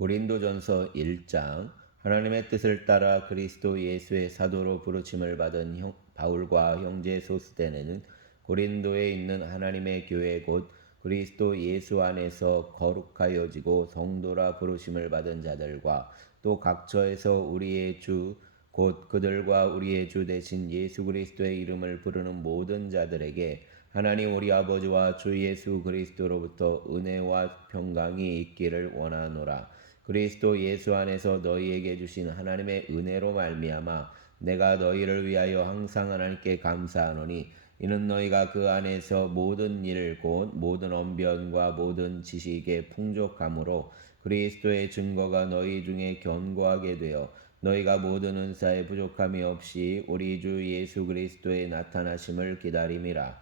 고린도전서 1장. 하나님의 뜻을 따라 그리스도 예수의 사도로 부르심을 받은 바울과 형제 소스데네는 고린도에 있는 하나님의 교회 곧 그리스도 예수 안에서 거룩하여지고 성도라 부르심을 받은 자들과 또 각처에서 우리의 주 곧 그들과 우리의 주 대신 예수 그리스도의 이름을 부르는 모든 자들에게 하나님 우리 아버지와 주 예수 그리스도로부터 은혜와 평강이 있기를 원하노라. 그리스도 예수 안에서 너희에게 주신 하나님의 은혜로 말미암아 내가 너희를 위하여 항상 하나님께 감사하노니 이는 너희가 그 안에서 모든 일 곧 모든 언변과 모든 지식에 풍족함으로 그리스도의 증거가 너희 중에 견고하게 되어 너희가 모든 은사에 부족함이 없이 우리 주 예수 그리스도의 나타나심을 기다림이라.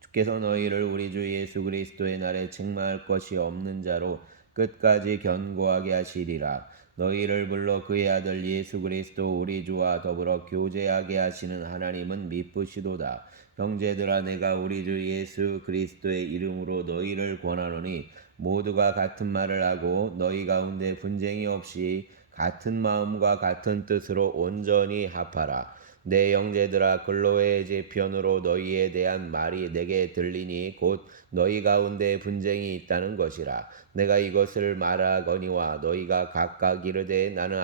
주께서 너희를 우리 주 예수 그리스도의 날에 책망할 것이 없는 자로 끝까지 견고하게 하시리라. 너희를 불러 그의 아들 예수 그리스도 우리 주와 더불어 교제하게 하시는 하나님은 미쁘시도다. 형제들아, 내가 우리 주 예수 그리스도의 이름으로 너희를 권하노니 모두가 같은 말을 하고 너희 가운데 분쟁이 없이 같은 마음과 같은 뜻으로 온전히 합하라. 내 형제들아, 글로의 제편으로 너희에 대한 말이 내게 들리니 곧 너희 가운데 분쟁이 있다는 것이라. 내가 이것을 말하거니와 너희가 각각 이르되 나는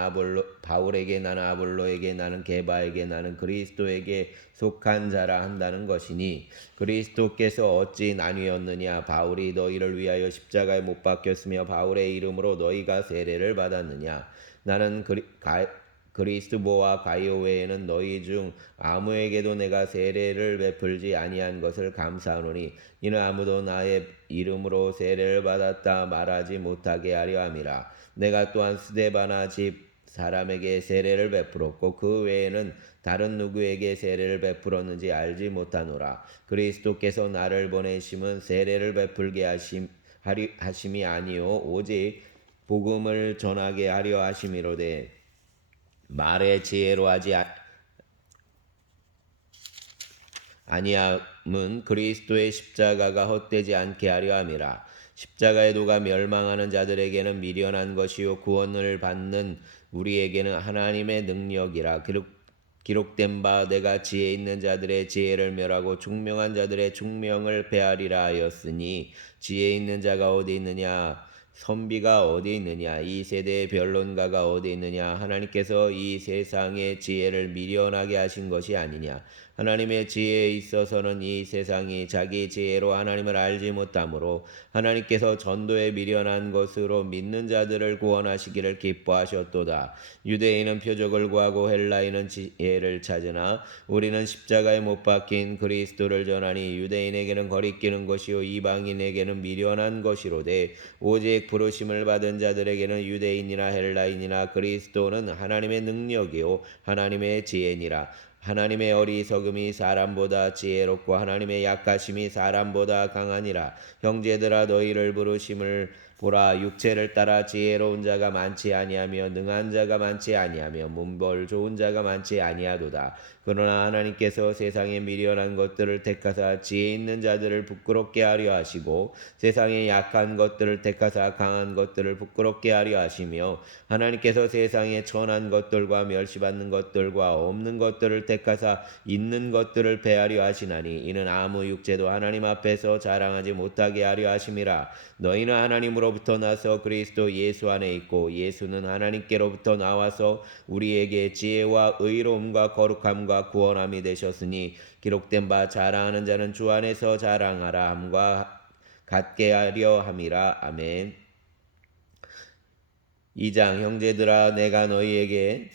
바울에게, 나는 아볼로에게, 나는 게바에게, 나는 그리스도에게 속한 자라 한다는 것이니 그리스도께서 어찌 나뉘었느냐? 바울이 너희를 위하여 십자가에 못 박혔으며 바울의 이름으로 너희가 세례를 받았느냐? 나는 그리스도와 가이오 외에는 너희 중 아무에게도 내가 세례를 베풀지 아니한 것을 감사하노니 이는 아무도 나의 이름으로 세례를 받았다 말하지 못하게 하려 함이라. 내가 또한 스데바나 집 사람에게 세례를 베풀었고 그 외에는 다른 누구에게 세례를 베풀었는지 알지 못하노라. 그리스도께서 나를 보내심은 세례를 베풀게 하심이 아니요 오직 복음을 전하게 하려 하심이로되 말의 지혜로 하지 아니함은 그리스도의 십자가가 헛되지 않게 하려 함이라. 십자가의 도가 멸망하는 자들에게는 미련한 것이요 구원을 받는 우리에게는 하나님의 능력이라. 기록된 바 내가 지혜 있는 자들의 지혜를 멸하고 총명한 자들의 총명을 배하리라 하였으니 지혜 있는 자가 어디 있느냐? 선비가 어디 있느냐? 이 세대의 변론가가 어디 있느냐? 하나님께서 이 세상의 지혜를 미련하게 하신 것이 아니냐? 하나님의 지혜에 있어서는 이 세상이 자기 지혜로 하나님을 알지 못하므로 하나님께서 전도에 미련한 것으로 믿는 자들을 구원하시기를 기뻐하셨도다. 유대인은 표적을 구하고 헬라인은 지혜를 찾으나 우리는 십자가에 못 박힌 그리스도를 전하니 유대인에게는 거리끼는 것이요 이방인에게는 미련한 것이로되 오직 부르심을 받은 자들에게는 유대인이나 헬라인이나 그리스도는 하나님의 능력이요 하나님의 지혜니라. 하나님의 어리석음이 사람보다 지혜롭고 하나님의 약하심이 사람보다 강하니라. 형제들아, 너희를 부르심을 보라. 육체를 따라 지혜로운 자가 많지 아니하며 능한 자가 많지 아니하며 문벌 좋은 자가 많지 아니하도다. 그러나 하나님께서 세상에 미련한 것들을 택하사 지혜 있는 자들을 부끄럽게 하려 하시고 세상에 약한 것들을 택하사 강한 것들을 부끄럽게 하려 하시며 하나님께서 세상에 천한 것들과 멸시받는 것들과 없는 것들을 택하사 있는 것들을 배하려 하시나니 이는 아무 육체도 하나님 앞에서 자랑하지 못하게 하려 하심이라. 너희는 하나님으로부터 나서 그리스도 예수 안에 있고 예수는 하나님께로부터 나와서 우리에게 지혜와 의로움과 거룩함과 구원함이 되셨으니 기록된 바 자랑하는 자는 주 안에서 자랑하라 함과 같게 하려 함이라. 아멘. 2장. 형제들아, 내가 너희에게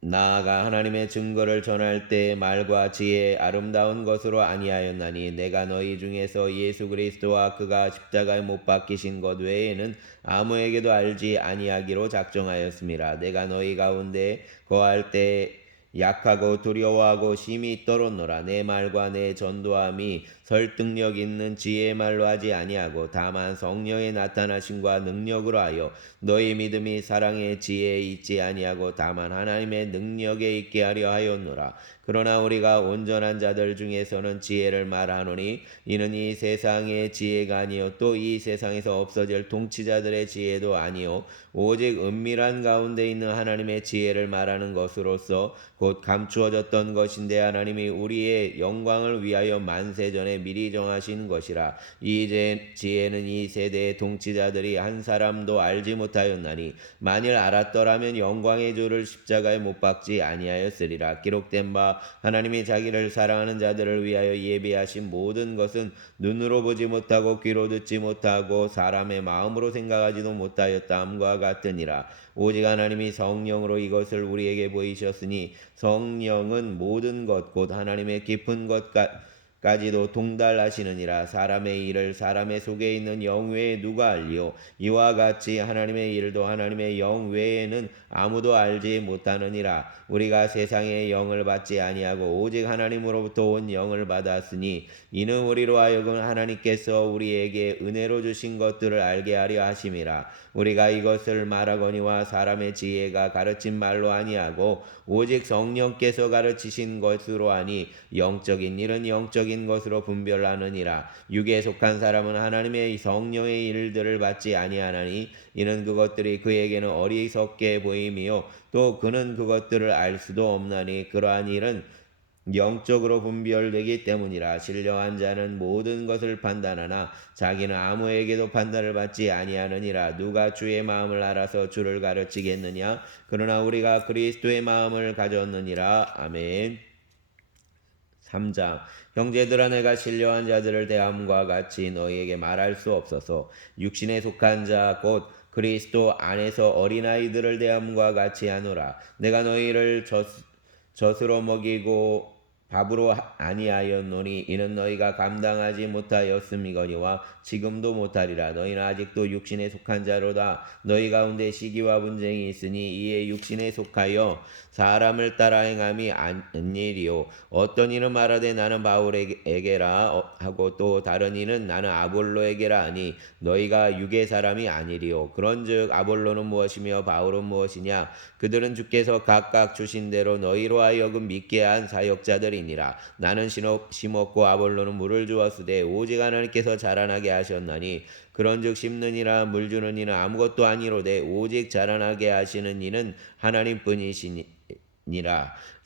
나아가 하나님의 증거를 전할 때 말과 지혜 아름다운 것으로 아니하였나니 내가 너희 중에서 예수 그리스도와 그가 십자가에 못 박히신 것 외에는 아무에게도 알지 아니하기로 작정하였음이라. 내가 너희 가운데 거할 때 약하고 두려워하고 심히 떨었노라. 내 말과 내 전도함이 설득력 있는 지혜의 말로 하지 아니하고 다만 성령의 나타나심과 능력으로 하여 너희 믿음이 사랑의 지혜에 있지 아니하고 다만 하나님의 능력에 있게 하려 하였노라. 그러나 우리가 온전한 자들 중에서는 지혜를 말하노니 이는 이 세상의 지혜가 아니요 또 이 세상에서 없어질 통치자들의 지혜도 아니요 오직 은밀한 가운데 있는 하나님의 지혜를 말하는 것으로서 곧 감추어졌던 것인데 하나님이 우리의 영광을 위하여 만세전에 미리 정하신 것이라. 이 지혜는 이 세대의 통치자들이 한 사람도 알지 못하였나니 만일 알았더라면 영광의 주를 십자가에 못 박지 아니하였으리라. 기록된 바 하나님이 자기를 사랑하는 자들을 위하여 예비하신 모든 것은 눈으로 보지 못하고 귀로 듣지 못하고 사람의 마음으로 생각하지도 못하였다함과 같으니라. 오직 하나님이 성령으로 이것을 우리에게 보이셨으니 성령은 모든 것 곧 하나님의 깊은 것까지도 통달하시느니라. 사람의 일을 사람의 속에 있는 영 외에 누가 알리요? 이와 같이 하나님의 일도 하나님의 영 외에는 아무도 알지 못하느니라. 우리가 세상의 영을 받지 아니하고 오직 하나님으로부터 온 영을 받았으니 이는 우리로 하여금 하나님께서 우리에게 은혜로 주신 것들을 알게 하려 하심이라. 우리가 이것을 말하거니와 사람의 지혜가 가르친 말로 아니하고 오직 성령께서 가르치신 것으로 하니 영적인 일은 영적인 것으로 분별하느니라. 육에 속한 사람은 하나님의 성령의 일들을 받지 아니하나니 이는 그것들이 그에게는 어리석게 보임이요 또 그는 그것들을 알 수도 없나니 그러한 일은 영적으로 분별되기 때문이라. 신령한 자는 모든 것을 판단하나 자기는 아무에게도 판단을 받지 아니하느니라. 누가 주의 마음을 알아서 주를 가르치겠느냐? 그러나 우리가 그리스도의 마음을 가졌느니라. 아멘. 3장 형제들아 내가 신령한 자들을 대함과 같이 너희에게 말할 수 없어서 육신에 속한 자 곧 그리스도 안에서 어린아이들을 대함과 같이 하노라. 내가 너희를 젖으로 먹이고 밥으로 아니하였노니 이는 너희가 감당하지 못하였음이거니와 지금도 못하리라. 너희는 아직도 육신에 속한 자로다. 너희 가운데 시기와 분쟁이 있으니 이에 육신에 속하여 사람을 따라 행함이 아니리요. 어떤 이는 말하되 나는 바울에게라 하고 또 다른 이는 나는 아볼로에게라 하니 너희가 육의 사람이 아니리요. 그런즉 아볼로는 무엇이며 바울은 무엇이냐? 그들은 주께서 각각 주신 대로 너희로 하여금 믿게 한 사역자들이니라. 나는 심었고 아볼로는 물을 주었으되 오직 하나님께서 자라나게 하셨나니 그런즉 심는 이나 물 주는 이는 아무것도 아니로되 오직 자라나게 하시는 이는 하나님뿐이시니라.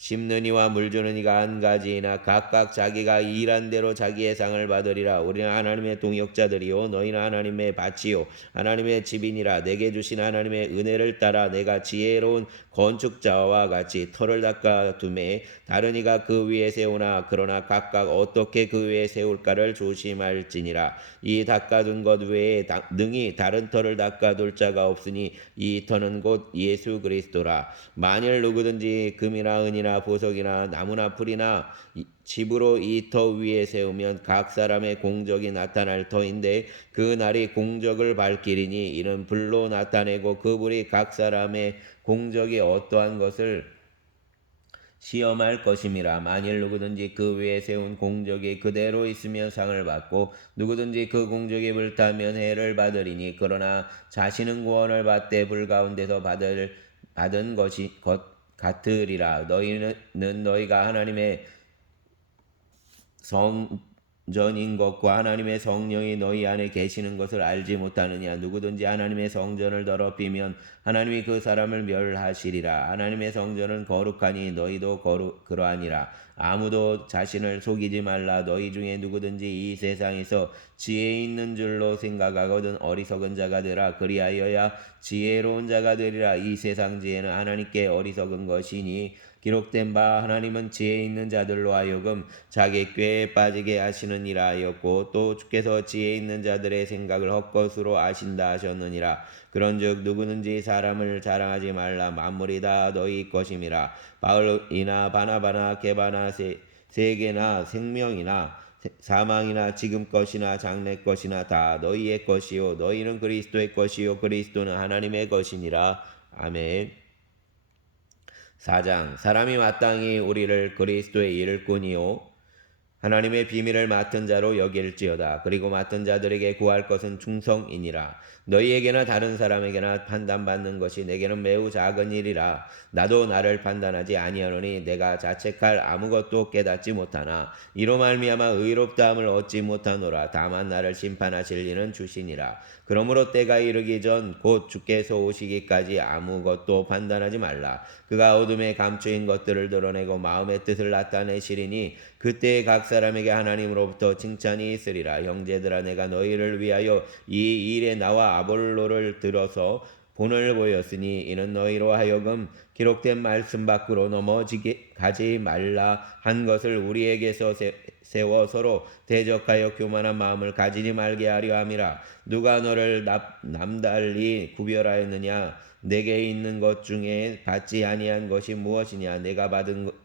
심는 이와 물 주는 이가 한 가지이나 각각 자기가 일한 대로 자기의 상을 받으리라. 우리는 하나님의 동역자들이요 너희는 하나님의 밭이요 하나님의 집이니라. 내게 주신 하나님의 은혜를 따라 내가 지혜로운 건축자와 같이 터를 닦아 두매 다른 이가 그 위에 세우나 그러나 각각 어떻게 그 위에 세울까를 조심할지니라. 이 닦아둔 것 외에 능히 다른 터를 닦아둘 자가 없으니 이 터는 곧 예수 그리스도라. 만일 누구든지 금이나 은이나 보석이나 나무나 풀이나 집으로 이 터 위에 세우면 각 사람의 공적이 나타날 터인데 그 날이 공적을 밝히리니 이는 불로 나타내고 그 불이 각 사람의 공적이 어떠한 것을 시험할 것임이라. 만일 누구든지 그 위에 세운 공적이 그대로 있으면 상을 받고 누구든지 그 공적이 불타면 해를 받으리니 그러나 자신은 구원을 받되 불 가운데서 받은 것이 같으리라. 너희는 너희가 하나님의 성전인 것과 하나님의 성령이 너희 안에 계시는 것을 알지 못하느냐? 누구든지 하나님의 성전을 더럽히면 하나님이 그 사람을 멸하시리라. 하나님의 성전은 거룩하니 너희도 그러하니라. 아무도 자신을 속이지 말라. 너희 중에 누구든지 이 세상에서 지혜 있는 줄로 생각하거든 어리석은 자가 되라. 그리하여야 지혜로운 자가 되리라. 이 세상 지혜는 하나님께 어리석은 것이니 기록된 바 하나님은 지혜 있는 자들로 하여금 자기 꾀에 빠지게 하시느니라 하였고 또 주께서 지혜 있는 자들의 생각을 헛것으로 아신다 하셨느니라. 그런즉 누구든지 사람을 자랑하지 말라. 만물이 다 너희 것임이라. 바울이나 바나바나 게바나 세계나 생명이나 사망이나 지금 것이나 장래 것이나 다 너희의 것이요 너희는 그리스도의 것이요 그리스도는 하나님의 것이니라. 아멘. 4장 사람이 마땅히 우리를 그리스도의 일꾼이요 하나님의 비밀을 맡은 자로 여길지어다. 그리고 맡은 자들에게 구할 것은 충성이니라. 너희에게나 다른 사람에게나 판단받는 것이 내게는 매우 작은 일이라. 나도 나를 판단하지 아니하노니 내가 자책할 아무것도 깨닫지 못하나 이로 말미암아 의롭다함을 얻지 못하노라. 다만 나를 심판하실 이는 주시니라. 그러므로 때가 이르기 전 곧 주께서 오시기까지 아무것도 판단하지 말라. 그가 어둠에 감추인 것들을 드러내고 마음의 뜻을 나타내시리니 그때 각 사람에게 하나님으로부터 칭찬이 있으리라. 형제들아, 내가 너희를 위하여 이 일에 나와 아볼로를 들어서 본을 보였으니 이는 너희로 하여금 기록된 말씀 밖으로 가지 말라 한 것을 우리에게서 세워 서로 대적하여 교만한 마음을 가지지 말게 하려 함이라. 누가 너를 남달리 구별하였느냐? 내게 있는 것 중에 받지 아니한 것이 무엇이냐? 내가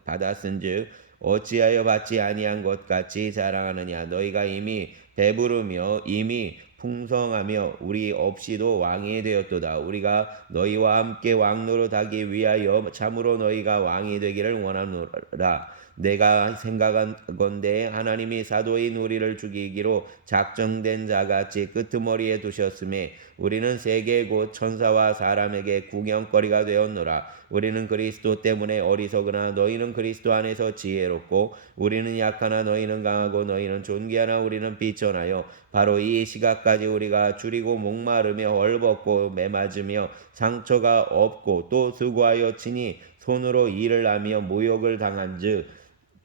받았은즉 어찌하여 받지 아니한 것 같이 자랑하느냐? 너희가 이미 배부르며 이미 풍성하며 우리 없이도 왕이 되었도다. 우리가 너희와 함께 왕노릇하기 위하여 참으로 너희가 왕이 되기를 원하노라. 내가 생각한건대 하나님이 사도인 우리를 죽이기로 작정된 자같이 끄트머리에 두셨음에 우리는 세계 곧 천사와 사람에게 구경거리가 되었노라. 우리는 그리스도 때문에 어리석으나 너희는 그리스도 안에서 지혜롭고 우리는 약하나 너희는 강하고 너희는 존귀하나 우리는 비천하여 바로 이 시각까지 우리가 줄이고 목마르며 헐벗고 매맞으며 상처가 없고 또 수고하여 친히 손으로 일을 하며 모욕을 당한즉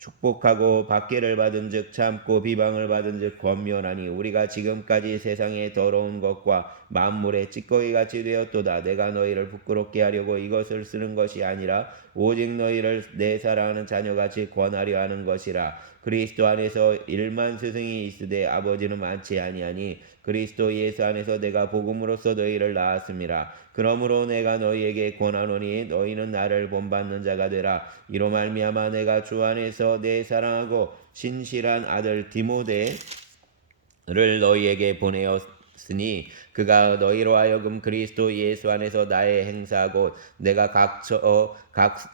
축복하고 박해를 받은즉 참고 비방을 받은즉 권면하니 우리가 지금까지 세상의 더러운 것과 만물의 찌꺼기같이 되었도다. 내가 너희를 부끄럽게 하려고 이것을 쓰는 것이 아니라 오직 너희를 내 사랑하는 자녀같이 권하려 하는 것이라. 그리스도 안에서 1만 스승이 있으되 아버지는 많지 아니하니 그리스도 예수 안에서 내가 복음으로써 너희를 낳았음이라. 그러므로 내가 너희에게 권하노니 너희는 나를 본받는 자가 되라. 이로 말미암아 내가 주 안에서 내 사랑하고 신실한 아들 디모데를 너희에게 보내었으니 그가 너희로 하여금 그리스도 예수 안에서 나의 행사하고 내가 각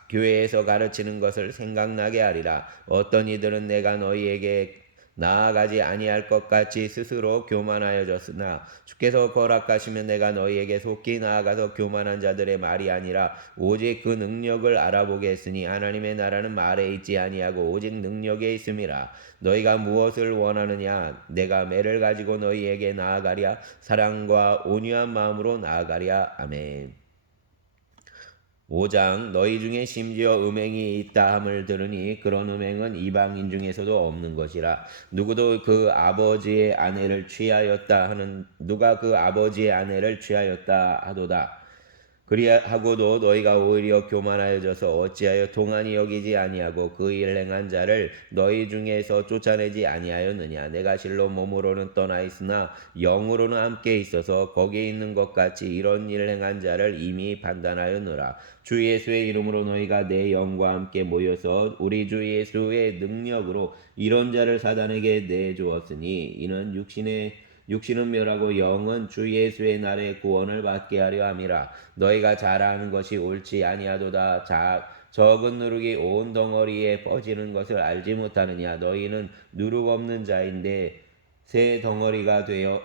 교회에서 가르치는 것을 생각나게 하리라. 어떤 이들은 내가 너희에게 나아가지 아니할 것 같이 스스로 교만하여졌으나 주께서 허락하시면 내가 너희에게 속히 나아가서 교만한 자들의 말이 아니라 오직 그 능력을 알아보겠으니 하나님의 나라는 말에 있지 아니하고 오직 능력에 있음이라. 너희가 무엇을 원하느냐? 내가 매를 가지고 너희에게 나아가랴? 사랑과 온유한 마음으로 나아가랴? 아멘. 5장 너희 중에 심지어 음행이 있다 함을 들으니 그런 음행은 이방인 중에서도 없는 것이라. 누가 그 아버지의 아내를 취하였다 하도다. 그리하고도 너희가 오히려 교만하여져서 어찌하여 동안히 여기지 아니하고 그 일을 행한 자를 너희 중에서 쫓아내지 아니하였느냐. 내가 실로 몸으로는 떠나 있으나 영으로는 함께 있어서 거기에 있는 것 같이 이런 일을 행한 자를 이미 판단하였노라. 주 예수의 이름으로 너희가 내 영과 함께 모여서 우리 주 예수의 능력으로 이런 자를 사단에게 내주었으니 이는 육신은 멸하고 영은 주 예수의 날에 구원을 받게 하려 함이라. 너희가 잘하는 것이 옳지 아니하도다. 적은 누룩이 온 덩어리에 퍼지는 것을 알지 못하느냐. 너희는 누룩 없는 자인데 새 덩어리가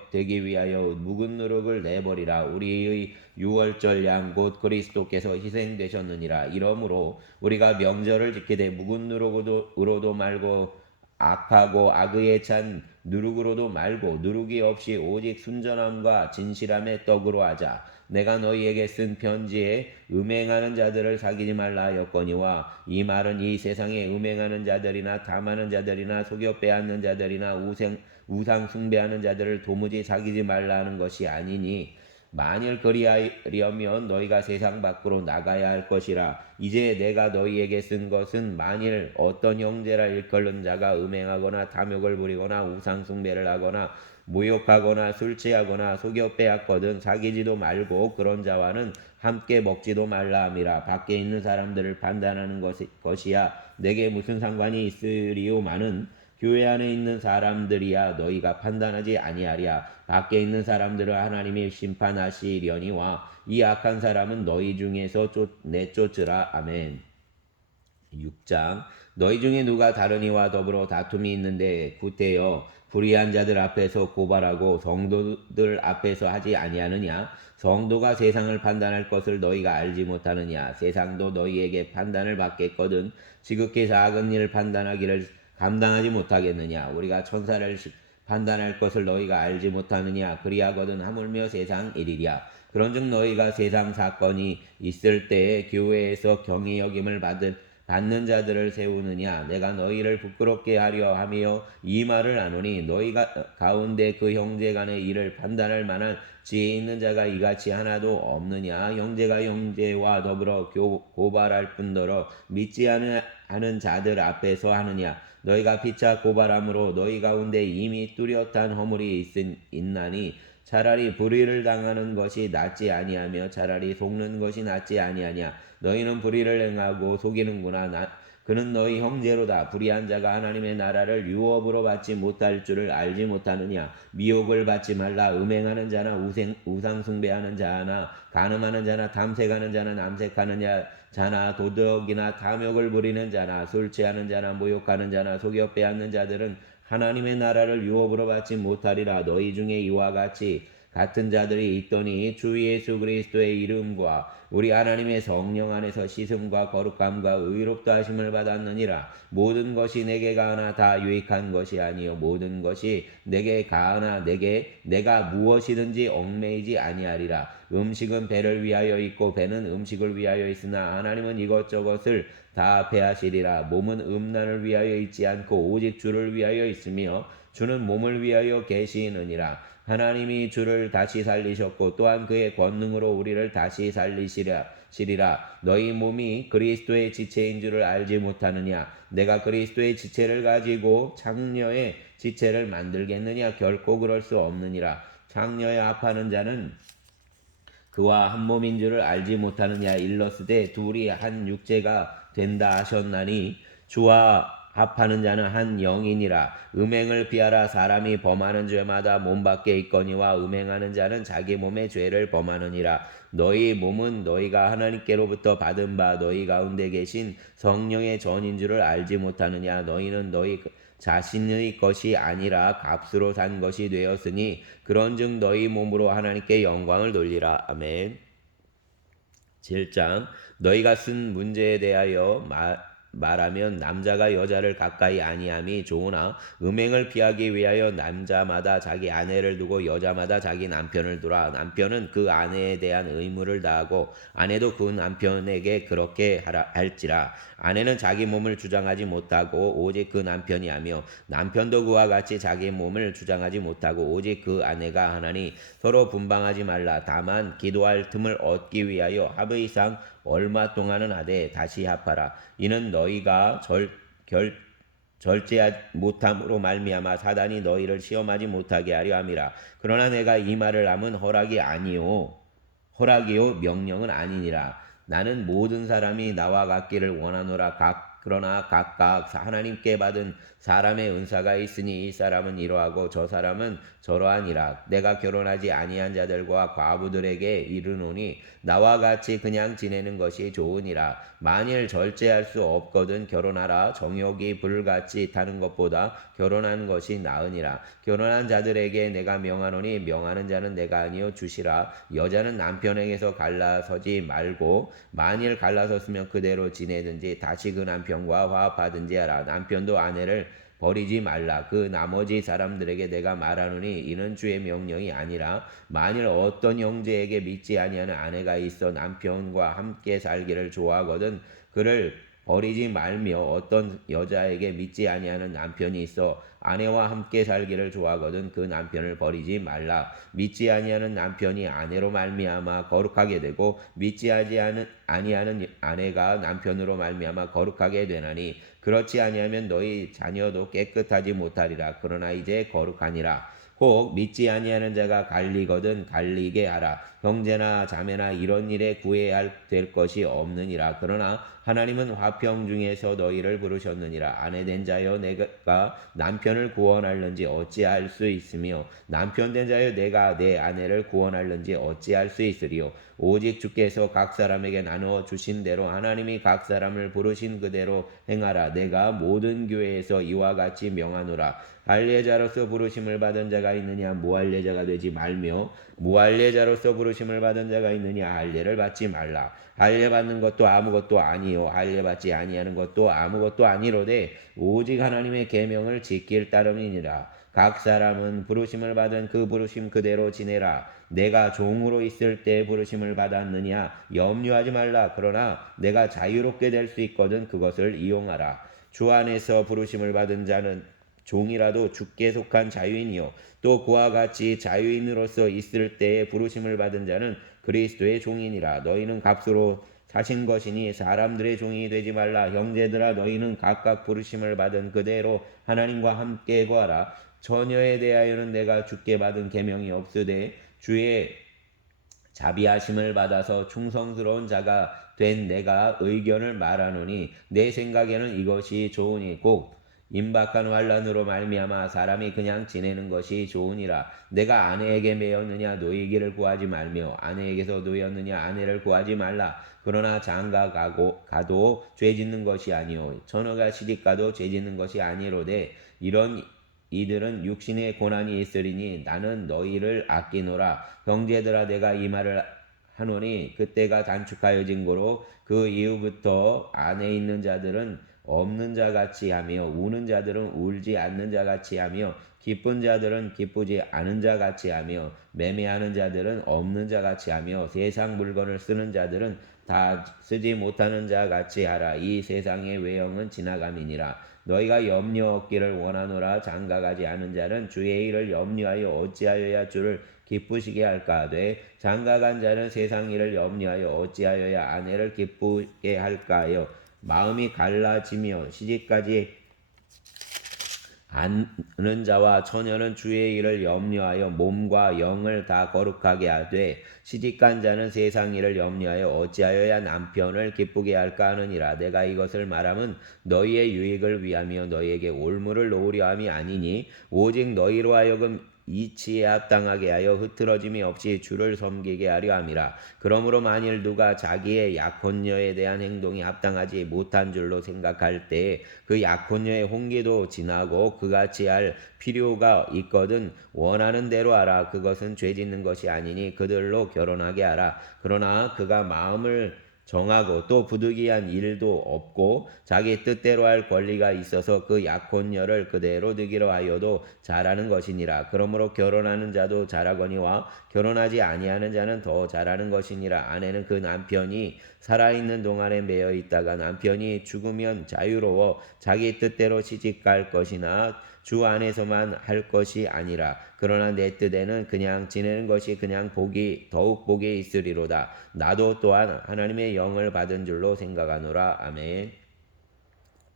되기 위하여 묵은 누룩을 내버리라. 우리의 유월절 양 곧 그리스도께서 희생되셨느니라. 이러므로 우리가 명절을 지키되 묵은 누룩으로도 말고 악하고 악의에 찬 누룩으로도 말고 누룩이 없이 오직 순전함과 진실함의 떡으로 하자. 내가 너희에게 쓴 편지에 음행하는 자들을 사귀지 말라 하였거니와 이 말은 이 세상에 음행하는 자들이나 탐하는 자들이나 속여 빼앗는 자들이나 우상 숭배하는 자들을 도무지 사귀지 말라 하는 것이 아니니 만일 그리하려면 너희가 세상 밖으로 나가야 할 것이라. 이제 내가 너희에게 쓴 것은 만일 어떤 형제라 일컬는 자가 음행하거나 탐욕을 부리거나 우상 숭배를 하거나 모욕하거나 술 취하거나 속여 빼앗거든 사귀지도 말고 그런 자와는 함께 먹지도 말라 함이라. 밖에 있는 사람들을 판단하는 것이야 내게 무슨 상관이 있으리오마는 교회 안에 있는 사람들이야 너희가 판단하지 아니하랴. 밖에 있는 사람들은 하나님이 심판하시려니와 이 악한 사람은 너희 중에서 내쫓으라. 아멘. 6장 너희 중에 누가 다른 이와 더불어 다툼이 있는데 구태여 불의한 자들 앞에서 고발하고 성도들 앞에서 하지 아니하느냐? 성도가 세상을 판단할 것을 너희가 알지 못하느냐? 세상도 너희에게 판단을 받겠거든 지극히 작은 일을 판단하기를 감당하지 못하겠느냐? 우리가 천사를 판단할 것을 너희가 알지 못하느냐? 그리하거든 하물며 세상 일이랴. 그런즉 너희가 세상 사건이 있을 때에 교회에서 경히 여김을 받는 자들을 세우느냐? 내가 너희를 부끄럽게 하려 함이요 이 말을 하노니 너희가 가운데 그 형제 간의 일을 판단할 만한 지혜 있는 자가 이같이 하나도 없느냐? 형제가 형제와 더불어 고발할 뿐더러 믿지 않은 자들 앞에서 하느냐? 너희가 피차 고발함으로 너희 가운데 이미 뚜렷한 허물이 있나니 차라리 불의를 당하는 것이 낫지 아니하며 차라리 속는 것이 낫지 아니하냐. 너희는 불의를 행하고 속이는구나. 그는 너희 형제로다. 불의한 자가 하나님의 나라를 유업으로 받지 못할 줄을 알지 못하느냐. 미혹을 받지 말라. 음행하는 자나 우상 숭배하는 자나 간음하는 자나 탐색하는 자나 남색하는 자나 도덕이나 탐욕을 부리는 자나 술 취하는 자나 모욕하는 자나 속여 빼앗는 자들은 하나님의 나라를 유업으로 받지 못하리라. 너희 중에 이와 같은 자들이 있더니 주 예수 그리스도의 이름과 우리 하나님의 성령 안에서 씻음과 거룩함과 의롭다 하심을 받았느니라. 모든 것이 내게 가하나 다 유익한 것이 아니요 모든 것이 내게 가하나 내가 무엇이든지 얽매이지 아니하리라. 음식은 배를 위하여 있고 배는 음식을 위하여 있으나 하나님은 이것저것을 다 패하시리라. 몸은 음란을 위하여 있지 않고 오직 주를 위하여 있으며 주는 몸을 위하여 계시느니라. 하나님이 주를 다시 살리셨고 또한 그의 권능으로 우리를 다시 살리시리라. 너희 몸이 그리스도의 지체인 줄을 알지 못하느냐? 내가 그리스도의 지체를 가지고 창녀의 지체를 만들겠느냐? 결코 그럴 수 없느니라. 창녀에 합하는 자는 그와 한 몸인 줄을 알지 못하느냐? 일러스되 둘이 한 육체가 된다 하셨나니 주와 합하는 자는 한 영이니라. 음행을 피하라. 사람이 범하는 죄마다 몸 밖에 있거니와 음행하는 자는 자기 몸의 죄를 범하느니라. 너희 몸은 너희가 하나님께로부터 받은 바 너희 가운데 계신 성령의 전인 줄을 알지 못하느냐. 너희는 너희 자신의 것이 아니라 값으로 산 것이 되었으니 그런즉 너희 몸으로 하나님께 영광을 돌리라. 아멘. 7장 너희가 쓴 문제에 대하여 말하면 남자가 여자를 가까이 아니함이 좋으나 음행을 피하기 위하여 남자마다 자기 아내를 두고 여자마다 자기 남편을 두라. 남편은 그 아내에 대한 의무를 다하고 아내도 그 남편에게 그렇게 할지라. 아내는 자기 몸을 주장하지 못하고 오직 그 남편이 하며 남편도 그와 같이 자기 몸을 주장하지 못하고 오직 그 아내가 하나니 서로 분방하지 말라. 다만 기도할 틈을 얻기 위하여 합의상 얼마 동안은 하되 다시 합하라. 이는 너희가 절제하지 못함으로 말미암아 사단이 너희를 시험하지 못하게 하려 함이라. 그러나 내가 이 말을 함은 허락이요 명령은 아니니라. 나는 모든 사람이 나와 같기를 원하노라. 그러나 각각 하나님께 받은 사람의 은사가 있으니 이 사람은 이러하고 저 사람은 저러하니라. 내가 결혼하지 아니한 자들과 과부들에게 이르노니 나와 같이 그냥 지내는 것이 좋으니라. 만일 절제할 수 없거든 결혼하라. 정욕이 불같이 타는 것보다 결혼한 것이 나으니라. 결혼한 자들에게 내가 명하노니 명하는 자는 내가 아니요 주시라. 여자는 남편에게서 갈라서지 말고 만일 갈라섰으면 그대로 지내든지 다시 그 남편과 화합하든지 하라. 남편도 아내를 버리지 말라. 그 나머지 사람들에게 내가 말하노니 이는 주의 명령이 아니라 만일 어떤 형제에게 믿지 아니하는 아내가 있어 남편과 함께 살기를 좋아하거든 그를 버리지 말며 어떤 여자에게 믿지 아니하는 남편이 있어 아내와 함께 살기를 좋아하거든 그 남편을 버리지 말라. 믿지 아니하는 남편이 아내로 말미암아 거룩하게 되고 믿지 아니하는 아내가 남편으로 말미암아 거룩하게 되나니 그렇지 아니하면 너희 자녀도 깨끗하지 못하리라. 그러나 이제 거룩하니라. 혹 믿지 아니하는 자가 갈리거든 갈리게 하라. 형제나 자매나 이런 일에 구애할 될 것이 없느니라. 그러나 하나님은 화평 중에서 너희를 부르셨느니라. 아내된 자여 내가 남편을 구원할는지 어찌할 수 있으며 남편된 자여 내가 내 아내를 구원할는지 어찌할 수 있으리요. 오직 주께서 각 사람에게 나누어 주신 대로 하나님이 각 사람을 부르신 그대로 행하라. 내가 모든 교회에서 이와 같이 명하노라. 할례자로서 부르심을 받은 자가 있느냐 무할례자가 되지 말며 무할례자로서 부르심을 받은 자가 있느냐 할례를 받지 말라. 할례 받는 것도 아무것도 아니요 할례 받지 아니하는 것도 아무것도 아니로되 오직 하나님의 계명을 지킬 따름이니라. 각 사람은 부르심을 받은 그 부르심 그대로 지내라. 내가 종으로 있을 때 부르심을 받았느냐 염려하지 말라. 그러나 내가 자유롭게 될 수 있거든 그것을 이용하라. 주 안에서 부르심을 받은 자는 종이라도 주께 속한 자유인이요 또 그와 같이 자유인으로서 있을 때에 부르심을 받은 자는 그리스도의 종이니라. 너희는 값으로 사신 것이니 사람들의 종이 되지 말라. 형제들아 너희는 각각 부르심을 받은 그대로 하나님과 함께 거하라. 처녀에 대하여는 내가 주께 받은 계명이 없으되 주의 자비하심을 받아서 충성스러운 자가 된 내가 의견을 말하노니 내 생각에는 이것이 좋으니 곧 임박한 환난으로 말미암아 사람이 그냥 지내는 것이 좋으니라. 내가 아내에게 매였느냐 노이기를 구하지 말며 아내에게서 노였느냐 아내를 구하지 말라. 그러나 장가 가도 죄 짓는 것이 아니요 처녀가 시집가도 죄 짓는 것이 아니로되 이런 이들은 육신의 고난이 있으리니 나는 너희를 아끼노라. 형제들아 내가 이 말을 하노니 그때가 단축하여진 고로 그 이후부터 안에 있는 자들은 없는 자같이 하며 우는 자들은 울지 않는 자같이 하며 기쁜 자들은 기쁘지 않은 자같이 하며 매매하는 자들은 없는 자같이 하며 세상 물건을 쓰는 자들은 다 쓰지 못하는 자같이 하라. 이 세상의 외형은 지나감이니라. 너희가 염려 없기를 원하노라. 장가가지 않은 자는 주의 일을 염려하여 어찌하여야 주를 기쁘시게 할까 하되 장가간 자는 세상 일을 염려하여 어찌하여야 아내를 기쁘게 할까 하여 마음이 갈라지며 시집까지 않는 자와 처녀는 주의 일을 염려하여 몸과 영을 다 거룩하게 하되 시집간 자는 세상 일을 염려하여 어찌하여야 남편을 기쁘게 할까 하느니라. 내가 이것을 말하면 너희의 유익을 위하며 너희에게 올무를 놓으려 함이 아니니 오직 너희로 하여금 이치에 합당하게 하여 흐트러짐이 없이 주를 섬기게 하려 함이라. 그러므로 만일 누가 자기의 약혼녀에 대한 행동이 합당하지 못한 줄로 생각할 때 그 약혼녀의 홍기도 지나고 그같이 할 필요가 있거든 원하는 대로 하라. 그것은 죄 짓는 것이 아니니 그들로 결혼하게 하라. 그러나 그가 마음을 정하고 또 부득이한 일도 없고 자기 뜻대로 할 권리가 있어서 그 약혼녀를 그대로 두기로 하여도 잘하는 것이니라. 그러므로 결혼하는 자도 잘하거니와 결혼하지 아니하는 자는 더 잘하는 것이니라. 아내는 그 남편이 살아있는 동안에 매여 있다가 남편이 죽으면 자유로워 자기 뜻대로 시집갈 것이나 주 안에서만 할 것이 아니라 그러나 내 뜻에는 그냥 지내는 것이 그냥 더욱 복이 있으리로다. 나도 또한 하나님의 영을 받은 줄로 생각하노라. 아멘.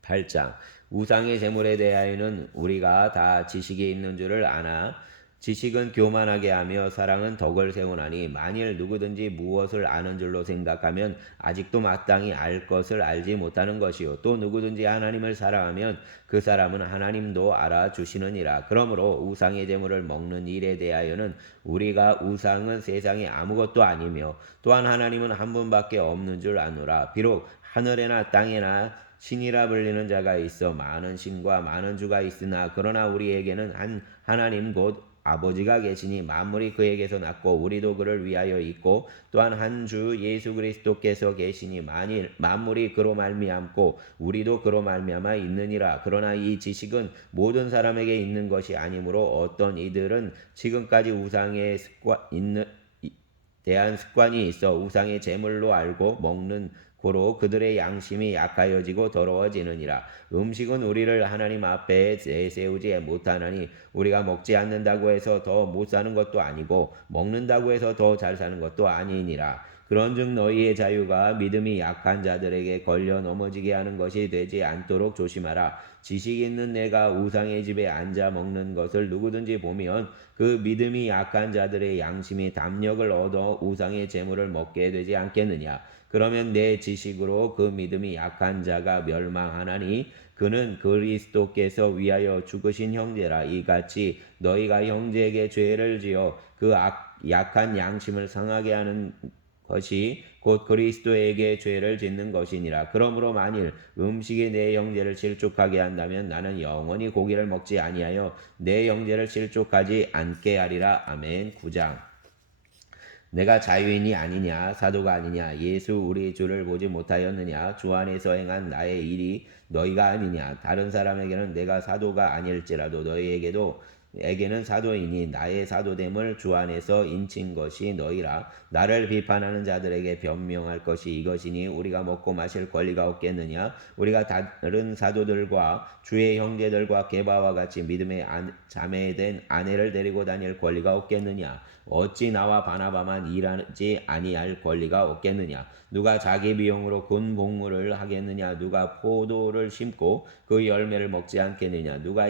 8장 우상의 제물에 대하여는 우리가 다 지식이 있는 줄을 아나 지식은 교만하게 하며 사랑은 덕을 세우나니 만일 누구든지 무엇을 아는 줄로 생각하면 아직도 마땅히 알 것을 알지 못하는 것이요 또 누구든지 하나님을 사랑하면 그 사람은 하나님도 알아주시느니라. 그러므로 우상의 제물을 먹는 일에 대하여는 우리가 우상은 세상에 아무것도 아니며 또한 하나님은 한 분밖에 없는 줄 아노라. 비록 하늘에나 땅에나 신이라 불리는 자가 있어 많은 신과 많은 주가 있으나 그러나 우리에게는 한 하나님 곧 아버지가 계시니 만물이 그에게서 났고 우리도 그를 위하여 있고 또한 한 주 예수 그리스도께서 계시니 만물이 그로 말미암고 우리도 그로 말미암아 있느니라. 그러나 이 지식은 모든 사람에게 있는 것이 아니므로 어떤 이들은 지금까지 우상에 대한 습관이 있어 우상의 제물로 알고 먹는 고로 그들의 양심이 약하여지고 더러워지느니라. 음식은 우리를 하나님 앞에 내세우지 못하나니 우리가 먹지 않는다고 해서 더 못 사는 것도 아니고 먹는다고 해서 더 잘 사는 것도 아니니라. 그런즉 너희의 자유가 믿음이 약한 자들에게 걸려 넘어지게 하는 것이 되지 않도록 조심하라. 지식 있는 내가 우상의 집에 앉아 먹는 것을 누구든지 보면 그 믿음이 약한 자들의 양심이 담력을 얻어 우상의 제물을 먹게 되지 않겠느냐. 그러면 내 지식으로 그 믿음이 약한 자가 멸망하나니 그는 그리스도께서 위하여 죽으신 형제라. 이같이 너희가 형제에게 죄를 지어 그 약한 양심을 상하게 하는 것이 곧 그리스도에게 죄를 짓는 것이니라. 그러므로 만일 음식이 내 형제를 실족하게 한다면 나는 영원히 고기를 먹지 아니하여 내 형제를 실족하지 않게 하리라. 아멘. 9장. 내가 자유인이 아니냐 사도가 아니냐 예수 우리 주를 보지 못하였느냐 주 안에서 행한 나의 일이 너희가 아니냐 다른 사람에게는 내가 사도가 아닐지라도 너희에게는 사도이니 나의 사도됨을 주 안에서 인친 것이 너희라. 나를 비판하는 자들에게 변명할 것이 이것이니 우리가 먹고 마실 권리가 없겠느냐. 우리가 다른 사도들과 주의 형제들과 게바와 같이 믿음의 자매된 아내를 데리고 다닐 권리가 없겠느냐. 어찌 나와 바나바만 일하지 아니할 권리가 없겠느냐. 누가 자기 비용으로 군 복무를 하겠느냐. 누가 포도를 심고 그 열매를 먹지 않겠느냐. 누가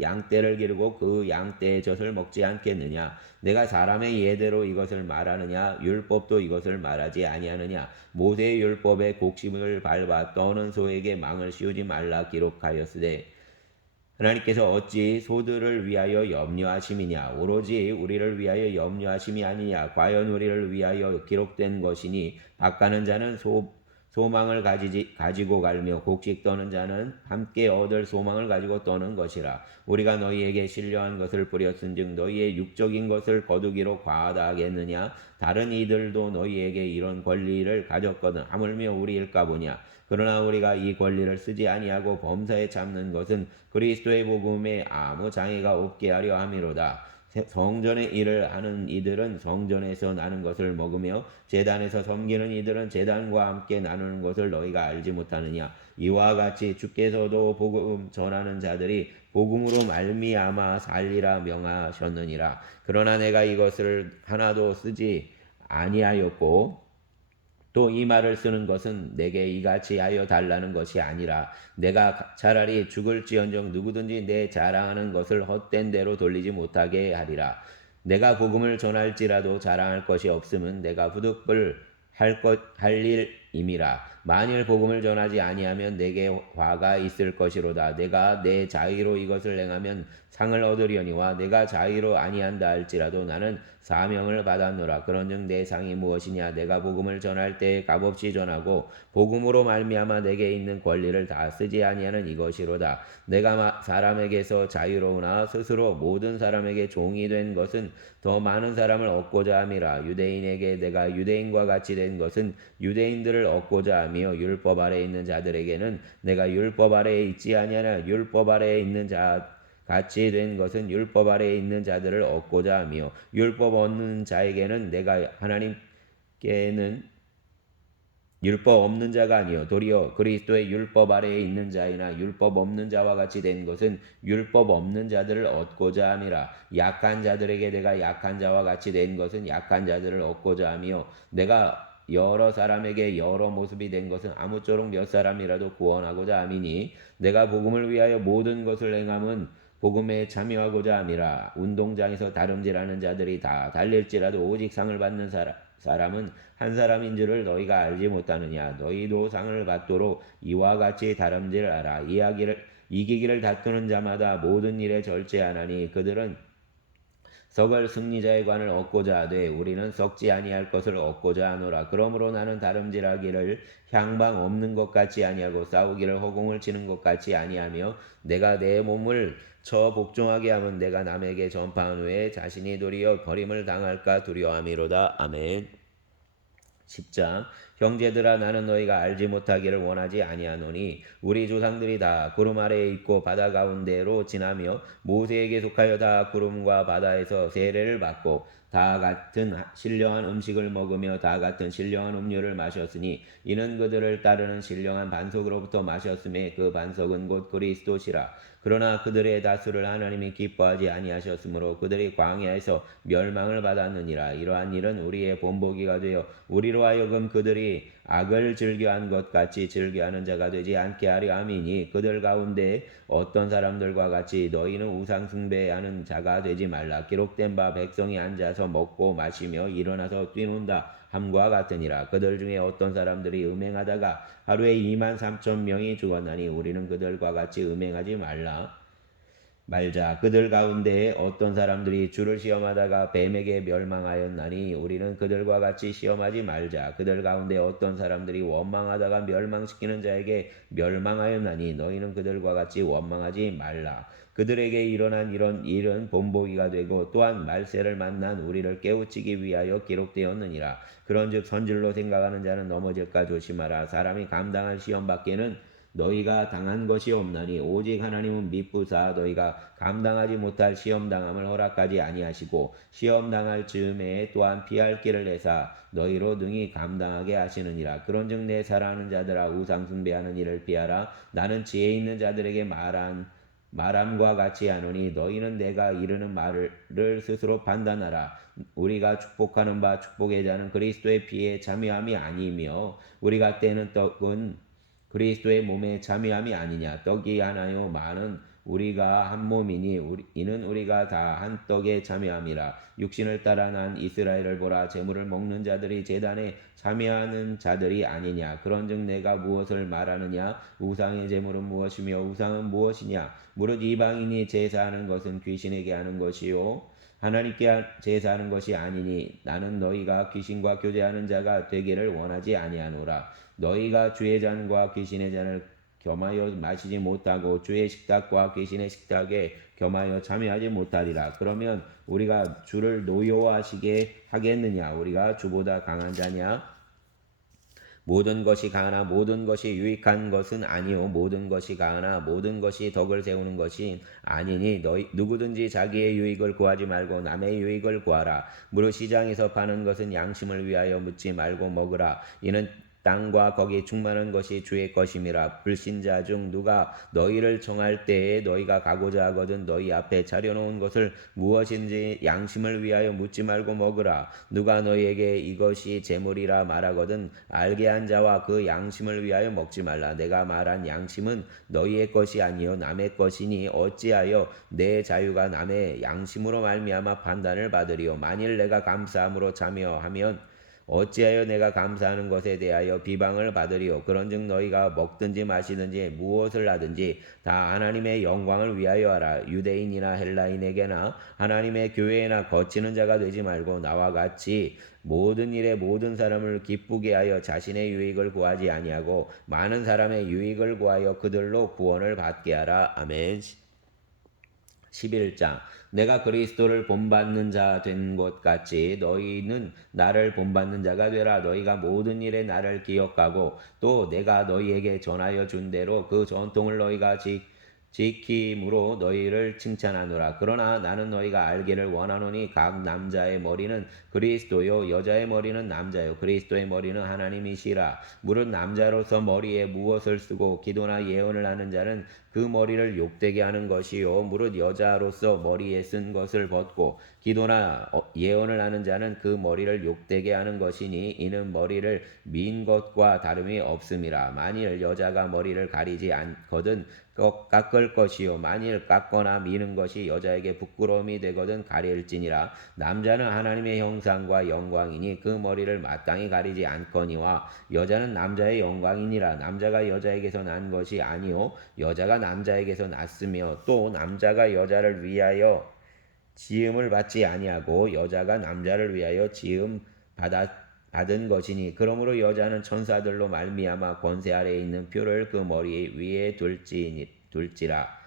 양떼를 기르고 그 양떼의 젖을 먹지 않겠느냐. 내가 사람의 예대로 이것을 말하느냐. 율법도 이것을 말하지 아니하느냐. 모세의 율법에 곡식을 밟아 떠는 소에게 망을 씌우지 말라 기록하였으되 하나님께서 어찌 소들을 위하여 염려하심이냐. 오로지 우리를 위하여 염려하심이 아니냐. 과연 우리를 위하여 기록된 것이니 밭가는 자는 소망을 가지고 갈며 곡식 떠는 자는 함께 얻을 소망을 가지고 떠는 것이라. 우리가 너희에게 신령한 것을 뿌렸은즉 너희의 육적인 것을 거두기로 과하다 하겠느냐. 다른 이들도 너희에게 이런 권리를 가졌거든 하물며 우리일까 보냐. 그러나 우리가 이 권리를 쓰지 아니하고 범사에 참는 것은 그리스도의 복음에 아무 장애가 없게 하려 함이로다. 성전의 일을 하는 이들은 성전에서 나는 것을 먹으며 제단에서 섬기는 이들은 제단과 함께 나누는 것을 너희가 알지 못하느냐. 이와 같이 주께서도 복음 전하는 자들이 복음으로 말미암아 살리라 명하셨느니라. 그러나 내가 이것을 하나도 쓰지 아니하였고 또 이 말을 쓰는 것은 내게 이같이 하여 달라는 것이 아니라 내가 차라리 죽을지언정 누구든지 내 자랑하는 것을 헛된 대로 돌리지 못하게 하리라. 내가 복음을 전할지라도 자랑할 것이 없음은 내가 부득불 할 일임이라. 만일 복음을 전하지 아니하면 내게 화가 있을 것이로다. 내가 내 자의로 이것을 행하면 상을 얻으려니와 내가 자의로 아니한다 할지라도 나는 사명을 받았노라. 그런즉 내 상이 무엇이냐. 내가 복음을 전할 때에 값없이 전하고 복음으로 말미암아 내게 있는 권리를 다 쓰지 아니하는 이것이로다. 내가 사람에게서 자유로우나 스스로 모든 사람에게 종이 된 것은 더 많은 사람을 얻고자 함이라. 유대인에게 내가 유대인과 같이 된 것은 유대인들을 얻고자 하며 율법 아래에 있는 자들에게는 내가 율법 아래에 있지 아니하나 율법 아래에 있는 자 같이 된 것은 율법 아래에 있는 자들을 얻고자 하며 율법 얻는 자에게는 내가 하나님께는 율법 없는 자가 아니요 도리어 그리스도의 율법 아래에 있는 자이나 율법 없는 자와 같이 된 것은 율법 없는 자들을 얻고자 함이라. 약한 자들에게 내가 약한 자와 같이 된 것은 약한 자들을 얻고자 하며 내가 여러 사람에게 여러 모습이 된 것은 아무쪼록 몇 사람이라도 구원하고자 함이니 내가 복음을 위하여 모든 것을 행함은 복음에 참여하고자 함이라. 운동장에서 다름질하는 자들이 다 달릴지라도 오직 상을 받는 사람은 한 사람인 줄을 너희가 알지 못하느냐. 너희도 상을 받도록 이와 같이 다름질하라. 이기기를 다투는 자마다 모든 일에 절제하나니 그들은 썩을 승리자의 관을 얻고자 하되 우리는 썩지 아니할 것을 얻고자 하노라. 그러므로 나는 다름질하기를 향방 없는 것 같이 아니하고 싸우기를 허공을 치는 것 같이 아니하며 내가 내 몸을 복종하게 하면 내가 남에게 전파한 후에 자신이 도리어 버림을 당할까 두려워함이로다. 아멘. 10장. 형제들아 나는 너희가 알지 못하기를 원하지 아니하노니 우리 조상들이 다 구름 아래에 있고 바다 가운데로 지나며 모세에게 속하여 다 구름과 바다에서 세례를 받고 다 같은 신령한 음식을 먹으며 다 같은 신령한 음료를 마셨으니 이는 그들을 따르는 신령한 반석으로부터 마셨음에 그 반석은 곧 그리스도시라. 그러나 그들의 다수를 하나님이 기뻐하지 아니하셨으므로 그들이 광야에서 멸망을 받았느니라. 이러한 일은 우리의 본보기가 되어 우리로 하여금 그들이 악을 즐겨한 것 같이 즐겨하는 자가 되지 않게 하려 함이니 그들 가운데 어떤 사람들과 같이 너희는 우상 숭배하는 자가 되지 말라. 기록된 바 백성이 앉아서 먹고 마시며 일어나서 뛰논다 함과 같으니라. 그들 중에 어떤 사람들이 음행하다가 하루에 23,000명이 죽었나니 우리는 그들과 같이 음행하지 말라. 말자. 그들 가운데 어떤 사람들이 주를 시험하다가 뱀에게 멸망하였나니 우리는 그들과 같이 시험하지 말자. 그들 가운데 어떤 사람들이 원망하다가 멸망시키는 자에게 멸망하였나니 너희는 그들과 같이 원망하지 말라. 그들에게 일어난 이런 일은 본보기가 되고 또한 말세를 만난 우리를 깨우치기 위하여 기록되었느니라. 그런즉 선질로 생각하는 자는 넘어질까 조심하라. 사람이 감당할 시험 밖에는 너희가 당한 것이 없나니 오직 하나님은 미쁘사 너희가 감당하지 못할 시험 당함을 허락하지 아니하시고 시험 당할 즈음에 또한 피할 길을 내사 너희로 능히 감당하게 하시느니라. 그런즉 내 사랑하는 자들아 우상 숭배하는 일을 피하라. 나는 지혜 있는 자들에게 말함과 같이 하노니 너희는 내가 이르는 말을 스스로 판단하라. 우리가 축복하는 바 축복의 자는 그리스도의 피에 참여함이 아니며 우리가 떼는 떡은 그리스도의 몸에 참여함이 아니냐. 떡이 하나요 많은 우리가 한 몸이니 이는 우리가 다 한 떡에 참여함이라. 육신을 따라 난 이스라엘을 보라. 제물을 먹는 자들이 제단에 참여하는 자들이 아니냐. 그런즉 내가 무엇을 말하느냐. 우상의 제물은 무엇이며 우상은 무엇이냐. 무릇 이방인이 제사하는 것은 귀신에게 하는 것이요 하나님께 제사하는 것이 아니니 나는 너희가 귀신과 교제하는 자가 되기를 원하지 아니하노라. 너희가 주의 잔과 귀신의 잔을 겸하여 마시지 못하고 주의 식탁과 귀신의 식탁에 겸하여 참여하지 못하리라. 그러면 우리가 주를 노여워하시게 하겠느냐? 우리가 주보다 강한 자냐? 모든 것이 강하나 모든 것이 유익한 것은 아니요 모든 것이 강하나 모든 것이 덕을 세우는 것이 아니니 너희 누구든지 자기의 유익을 구하지 말고 남의 유익을 구하라. 무릇 시장에서 파는 것은 양심을 위하여 묻지 말고 먹으라. 이는 땅과 거기 충만한 것이 주의 것임이라. 불신자 중 누가 너희를 청할 때에 너희가 가고자 하거든 너희 앞에 차려놓은 것을 무엇인지 양심을 위하여 묻지 말고 먹으라. 누가 너희에게 이것이 재물이라 말하거든 알게 한 자와 그 양심을 위하여 먹지 말라. 내가 말한 양심은 너희의 것이 아니요 남의 것이니 어찌하여 내 자유가 남의 양심으로 말미암아 판단을 받으리요. 만일 내가 감사함으로 참여하면 어찌하여 내가 감사하는 것에 대하여 비방을 받으리요. 그런즉 너희가 먹든지 마시든지 무엇을 하든지 다 하나님의 영광을 위하여 하라. 유대인이나 헬라인에게나 하나님의 교회에나 거치는 자가 되지 말고 나와 같이 모든 일에 모든 사람을 기쁘게 하여 자신의 유익을 구하지 아니하고 많은 사람의 유익을 구하여 그들로 구원을 받게 하라. 아멘. 11장 내가 그리스도를 본받는 자 된 것 같이 너희는 나를 본받는 자가 되라. 너희가 모든 일에 나를 기억하고 또 내가 너희에게 전하여 준 대로 그 전통을 너희가 지킴으로 너희를 칭찬하노라. 그러나 나는 너희가 알기를 원하노니 각 남자의 머리는 그리스도요 여자의 머리는 남자요 그리스도의 머리는 하나님이시라. 무릇 남자로서 머리에 무엇을 쓰고 기도나 예언을 하는 자는 그 머리를 욕되게 하는 것이요 무릇 여자로서 머리에 쓴 것을 벗고 기도나 예언을 하는 자는 그 머리를 욕되게 하는 것이니 이는 머리를 민 것과 다름이 없음이라. 만일 여자가 머리를 가리지 않거든 깎을 것이요 만일 깎거나 미는 것이 여자에게 부끄러움이 되거든 가릴지니라. 남자는 하나님의 형상과 영광이니 그 머리를 마땅히 가리지 않거니와 여자는 남자의 영광이니라. 남자가 여자에게서 난 것이 아니요 여자가 남자에게서 났으며 또 남자가 여자를 위하여 지음을 받지 아니하고 여자가 남자를 위하여 지음 받은 것이니 그러므로 여자는 천사들로 말미암아 권세 아래에 있는 표를 그 머리 위에 둘지라.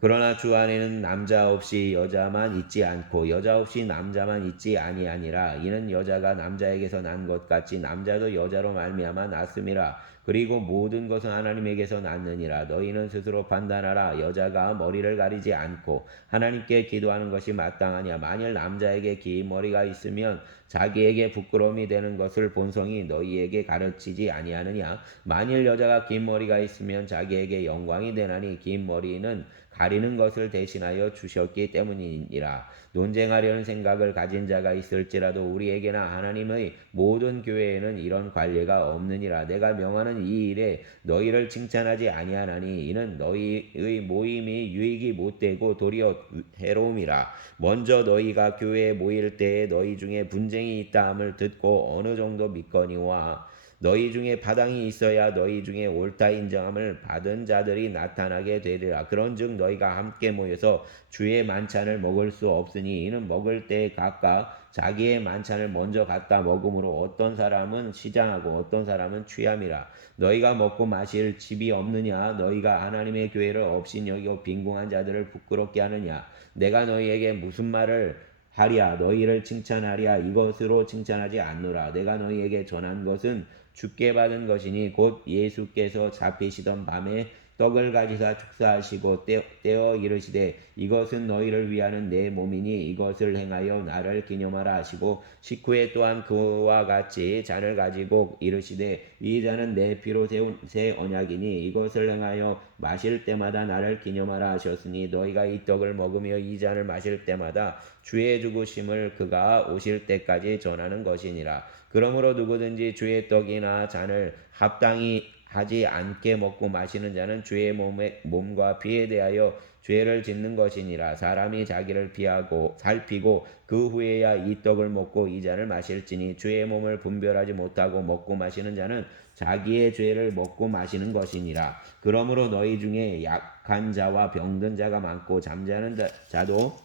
그러나 주 안에는 남자 없이 여자만 있지 않고 여자 없이 남자만 있지 아니하니라. 이는 여자가 남자에게서 난 것 같이 남자도 여자로 말미암아 났음이라. 그리고 모든 것은 하나님에게서 났느니라. 너희는 스스로 판단하라. 여자가 머리를 가리지 않고 하나님께 기도하는 것이 마땅하냐. 만일 남자에게 긴 머리가 있으면 자기에게 부끄러움이 되는 것을 본성이 너희에게 가르치지 아니하느냐. 만일 여자가 긴 머리가 있으면 자기에게 영광이 되나니 긴 머리는 가리는 것을 대신하여 주셨기 때문이니라. 논쟁하려는 생각을 가진 자가 있을지라도 우리에게나 하나님의 모든 교회에는 이런 관례가 없느니라. 내가 명하는 이 일에 너희를 칭찬하지 아니하나니 이는 너희의 모임이 유익이 못되고 도리어 해로움이라. 먼저 너희가 교회에 모일 때에 너희 중에 분쟁이 있다 함을 듣고 어느 정도 믿거니와 너희 중에 파당이 있어야 너희 중에 옳다 인정함을 받은 자들이 나타나게 되리라. 그런즉 너희가 함께 모여서 주의 만찬을 먹을 수 없으니 이는 먹을 때 각각 자기의 만찬을 먼저 갖다 먹음으로 어떤 사람은 시장하고 어떤 사람은 취함이라. 너희가 먹고 마실 집이 없느냐? 너희가 하나님의 교회를 없인 여기고 빈궁한 자들을 부끄럽게 하느냐? 내가 너희에게 무슨 말을 하랴? 너희를 칭찬하랴? 이것으로 칭찬하지 않노라. 내가 너희에게 전한 것은 주께 받은 것이니 곧 예수께서 잡히시던 밤에 떡을 가지사 축사하시고 떼어 이르시되 이것은 너희를 위하는 내 몸이니 이것을 행하여 나를 기념하라 하시고 식후에 또한 그와 같이 잔을 가지고 이르시되 이 잔은 내 피로 세운 새 언약이니 이것을 행하여 마실 때마다 나를 기념하라 하셨으니 너희가 이 떡을 먹으며 이 잔을 마실 때마다 주의 죽으심을 그가 오실 때까지 전하는 것이니라. 그러므로 누구든지 주의 떡이나 잔을 합당히 하지 않게 먹고 마시는 자는 주의 몸과 피에 대하여 죄를 짓는 것이니라. 사람이 자기를 살피고 그 후에야 이 떡을 먹고 이 잔을 마실지니 주의 몸을 분별하지 못하고 먹고 마시는 자는 자기의 죄를 먹고 마시는 것이니라. 그러므로 너희 중에 약한 자와 병든 자가 많고 잠자는 자도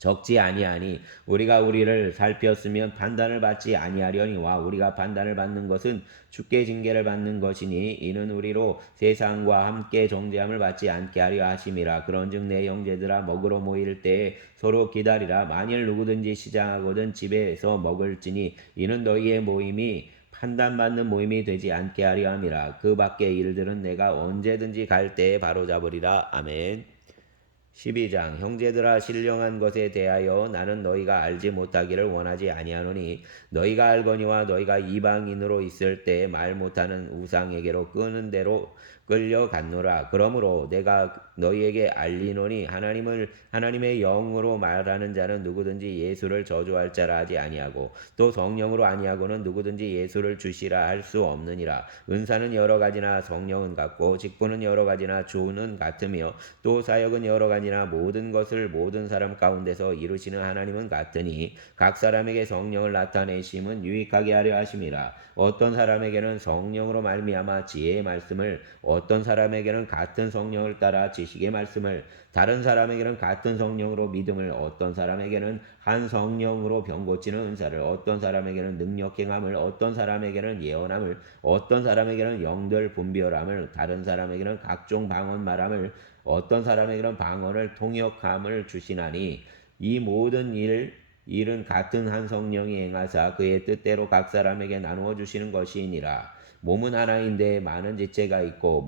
적지 아니하니 우리가 우리를 살폈으면 판단을 받지 아니하려니와 우리가 판단을 받는 것은 주께 징계를 받는 것이니 이는 우리로 세상과 함께 정죄함을 받지 않게 하려 하심이라. 그런즉 내 형제들아 먹으러 모일 때에 서로 기다리라. 만일 누구든지 시장하거든 집에서 먹을지니 이는 너희의 모임이 판단받는 모임이 되지 않게 하려 함이라. 그 밖의 일들은 내가 언제든지 갈 때에 바로잡으리라. 아멘. 12장 형제들아 신령한 것에 대하여 나는 너희가 알지 못하기를 원하지 아니하노니 너희가 알거니와 너희가 이방인으로 있을 때 말 못하는 우상에게로 끄는 대로 끌려갔노라. 그러므로 내가 너희에게 알리노니 하나님의 영으로 말하는 자는 누구든지 예수를 저주할 자라 하지 아니하고 또 성령으로 아니하고는 누구든지 예수를 주시라 할 수 없느니라. 은사는 여러 가지나 성령은 같고 직분은 여러 가지나 주는 같으며 또 사역은 여러 가지나 모든 것을 모든 사람 가운데서 이루시는 하나님은 같으니 각 사람에게 성령을 나타내심은 유익하게 하려 하심이라. 어떤 사람에게는 성령으로 말미암아 지혜의 말씀을 어떤 사람에게는 같은 성령을 따라 지식의 말씀을 다른 사람에게는 같은 성령으로 믿음을 어떤 사람에게는 한 성령으로 병 고치는 은사를 어떤 사람에게는 능력 행함을 어떤 사람에게는 예언함을 어떤 사람에게는 영들 분별함을 다른 사람에게는 각종 방언 말함을 어떤 사람에게는 방언을 통역함을 주시나니 이 모든 일은 같은 한 성령이 행하사 그의 뜻대로 각 사람에게 나누어 주시는 것이니라. 몸은 하나인데 많은 지체가 있고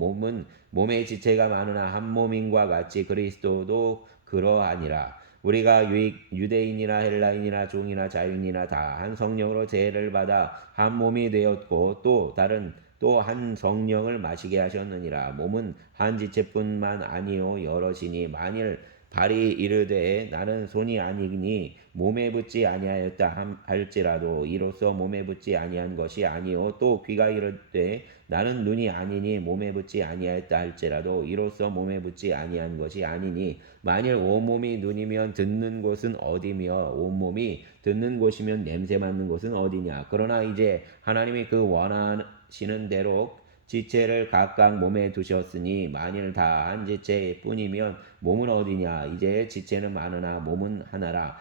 몸의 지체가 많으나 한 몸인과 같이 그리스도도 그러하니라. 우리가 유대인이나 헬라인이나 종이나 자유인이나 다 한 성령으로 제를 받아 한 몸이 되었고 또 한 성령을 마시게 하셨느니라. 몸은 한 지체뿐만 아니요 여럿이니 만일 발이 이르되 나는 손이 아니니 몸에 붙지 아니하였다 할지라도 이로써 몸에 붙지 아니한 것이 아니요 또 귀가 이르되 나는 눈이 아니니 몸에 붙지 아니하였다 할지라도 이로써 몸에 붙지 아니한 것이 아니니 만일 온몸이 눈이면 듣는 곳은 어디며 온몸이 듣는 곳이면 냄새 맡는 곳은 어디냐. 그러나 이제 하나님이 그 원하시는 대로 지체를 각각 몸에 두셨으니 만일 다 한 지체뿐이면 몸은 어디냐. 이제 지체는 많으나 몸은 하나라.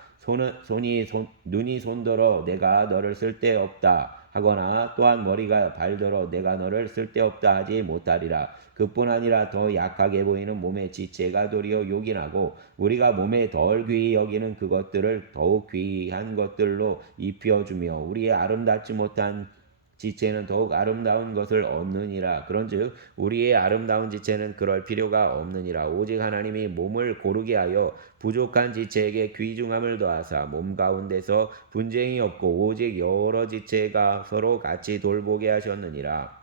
눈이 손더러 내가 너를 쓸데없다 하거나 또한 머리가 발더러 내가 너를 쓸데없다 하지 못하리라. 그뿐 아니라 더 약하게 보이는 몸의 지체가 도리어 요긴하고 우리가 몸에 덜 귀히 여기는 그것들을 더욱 귀한 것들로 입혀주며 우리의 아름답지 못한 지체는 더욱 아름다운 것을 얻느니라. 그런즉 우리의 아름다운 지체는 그럴 필요가 없느니라. 오직 하나님이 몸을 고르게 하여 부족한 지체에게 귀중함을 더하사 몸 가운데서 분쟁이 없고 오직 여러 지체가 서로 같이 돌보게 하셨느니라.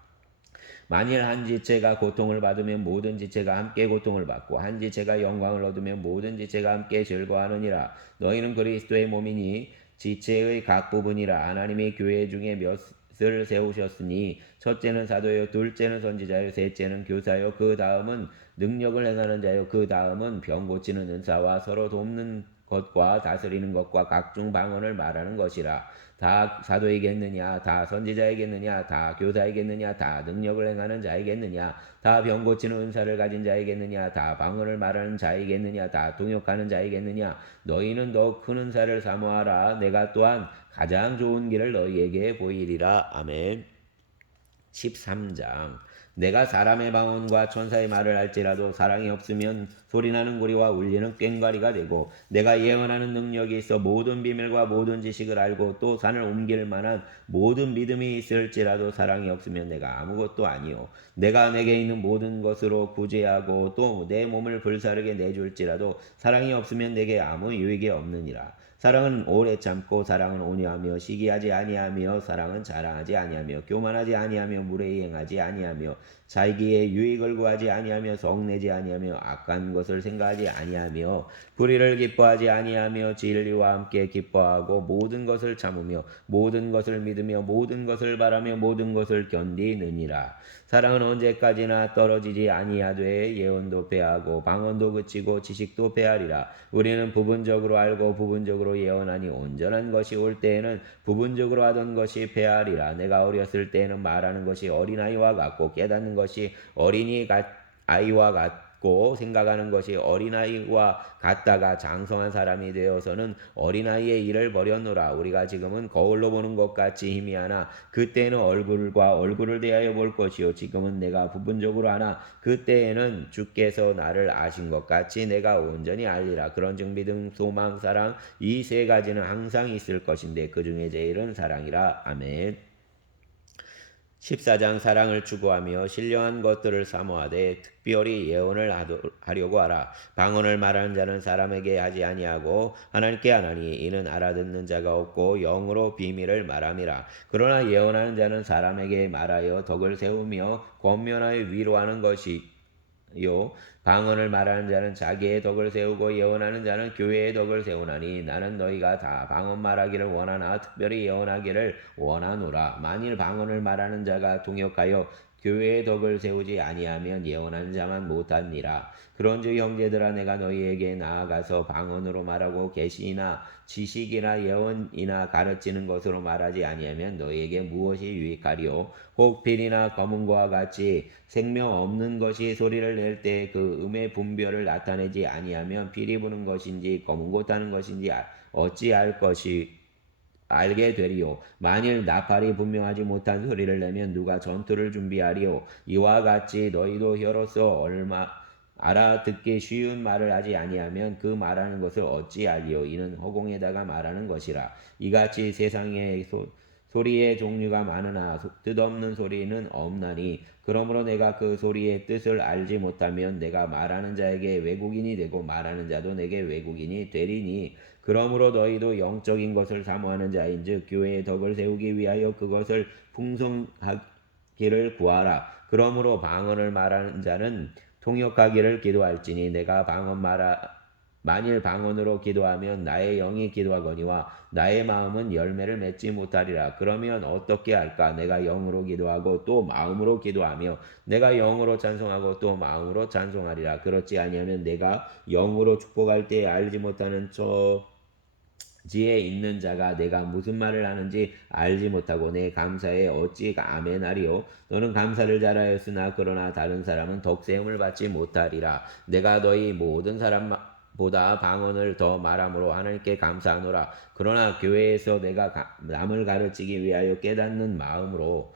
만일 한 지체가 고통을 받으면 모든 지체가 함께 고통을 받고 한 지체가 영광을 얻으면 모든 지체가 함께 즐거워하느니라. 너희는 그리스도의 몸이니 지체의 각 부분이라. 하나님이 교회 중에 몇을 세우셨으니 첫째는 사도요 둘째는 선지자요 셋째는 교사요 그 다음은 능력을 행하는 자요 그 다음은 병 고치는 은사와 서로 돕는 것과 다스리는 것과 각종 방언을 말하는 것이라. 다 사도이겠느냐? 다 선지자이겠느냐? 다 교사이겠느냐? 다 능력을 행하는 자이겠느냐? 다 병 고치는 은사를 가진 자이겠느냐? 다 방언을 말하는 자이겠느냐? 다 통역하는 자이겠느냐? 너희는 더 큰 은사를 사모하라. 내가 또한 가장 좋은 길을 너희에게 보이리라. 아멘. 13장. 내가 사람의 방언과 천사의 말을 할지라도 사랑이 없으면 소리나는 고리와 울리는 꽹과리가 되고, 내가 예언하는 능력이 있어 모든 비밀과 모든 지식을 알고 또 산을 옮길 만한 모든 믿음이 있을지라도 사랑이 없으면 내가 아무것도 아니요. 내가 내게 있는 모든 것으로 구제하고 또 내 몸을 불사르게 내줄지라도 사랑이 없으면 내게 아무 유익이 없느니라. 사랑은 오래 참고 사랑은 온유하며 시기하지 아니하며 사랑은 자랑하지 아니하며 교만하지 아니하며 무례행하지 아니하며 자기의 유익을 구하지 아니하며 성내지 아니하며 악한 것을 생각하지 아니하며 불의를 기뻐하지 아니하며 진리와 함께 기뻐하고 모든 것을 참으며 모든 것을 믿으며 모든 것을 바라며 모든 것을 견디느니라. 사랑은 언제까지나 떨어지지 아니하되 예언도 패하고 방언도 그치고 지식도 패하리라. 우리는 부분적으로 알고 부분적으로 예언하니 온전한 것이 올 때에는 부분적으로 하던 것이 패하리라. 내가 어렸을 때에는 말하는 것이 어린아이와 같고 깨닫는 것이 아이와 같고 생각하는 것이 어린아이와 같다가 장성한 사람이 되어서는 어린아이의 일을 버렸노라. 우리가 지금은 거울로 보는 것 같이 희미하나 그때는 얼굴과 얼굴을 대하여 볼 것이요 지금은 내가 부분적으로 하나 그때에는 주께서 나를 아신 것 같이 내가 온전히 알리라. 그런즉 믿음, 소망, 사랑 이 세 가지는 항상 있을 것인데 그 중에 제일은 사랑이라. 아멘. 14장. 사랑을 추구하며 신령한 것들을 사모하되 특별히 예언을 하려고 하라. 방언을 말하는 자는 사람에게 하지 아니하고 하나님께 하나니 이는 알아듣는 자가 없고 영으로 비밀을 말함이라. 그러나 예언하는 자는 사람에게 말하여 덕을 세우며 권면하여 위로하는 것이요 방언을 말하는 자는 자기의 덕을 세우고 예언하는 자는 교회의 덕을 세우나니 나는 너희가 다 방언 말하기를 원하나 특별히 예언하기를 원하노라. 만일 방언을 말하는 자가 통역하여 교회의 덕을 세우지 아니하면 예언하는 자만 못하니라. 그런즉 형제들아 내가 너희에게 나아가서 방언으로 말하고 계시나 지식이나 예언이나 가르치는 것으로 말하지 아니하면 너희에게 무엇이 유익하리요. 혹 필이나 검은고와 같이 생명 없는 것이 소리를 낼 때 그 음의 분별을 나타내지 아니하면 필이 부는 것인지 검은고 타는 것인지 어찌할 것이 알게 되리요. 만일 나팔이 분명하지 못한 소리를 내면 누가 전투를 준비하리요. 이와 같이 너희도 혀로서 얼마 알아듣기 쉬운 말을 하지 아니하면 그 말하는 것을 어찌 알리요. 이는 허공에다가 말하는 것이라. 이같이 세상에 소리의 종류가 많으나 뜻없는 소리는 없나니 그러므로 내가 그 소리의 뜻을 알지 못하면 내가 말하는 자에게 외국인이 되고 말하는 자도 내게 외국인이 되리니 그러므로 너희도 영적인 것을 사모하는 자인즉 교회의 덕을 세우기 위하여 그것을 풍성하기를 구하라. 그러므로 방언을 말하는 자는 통역하기를 기도할지니 내가 만일 방언으로 기도하면 나의 영이 기도하거니와 나의 마음은 열매를 맺지 못하리라. 그러면 어떻게 할까? 내가 영으로 기도하고 또 마음으로 기도하며 내가 영으로 찬송하고 또 마음으로 찬송하리라. 그렇지 아니하면 내가 영으로 축복할 때 알지 못하는 지에 있는 자가 내가 무슨 말을 하는지 알지 못하고 내 감사에 어찌 아멘하리요. 너는 감사를 잘하였으나 그러나 다른 사람은 덕세움을 받지 못하리라. 내가 너희 모든 사람보다 방언을 더 말함으로 하나님께 감사하노라. 그러나 교회에서 내가 남을 가르치기 위하여 깨닫는 마음으로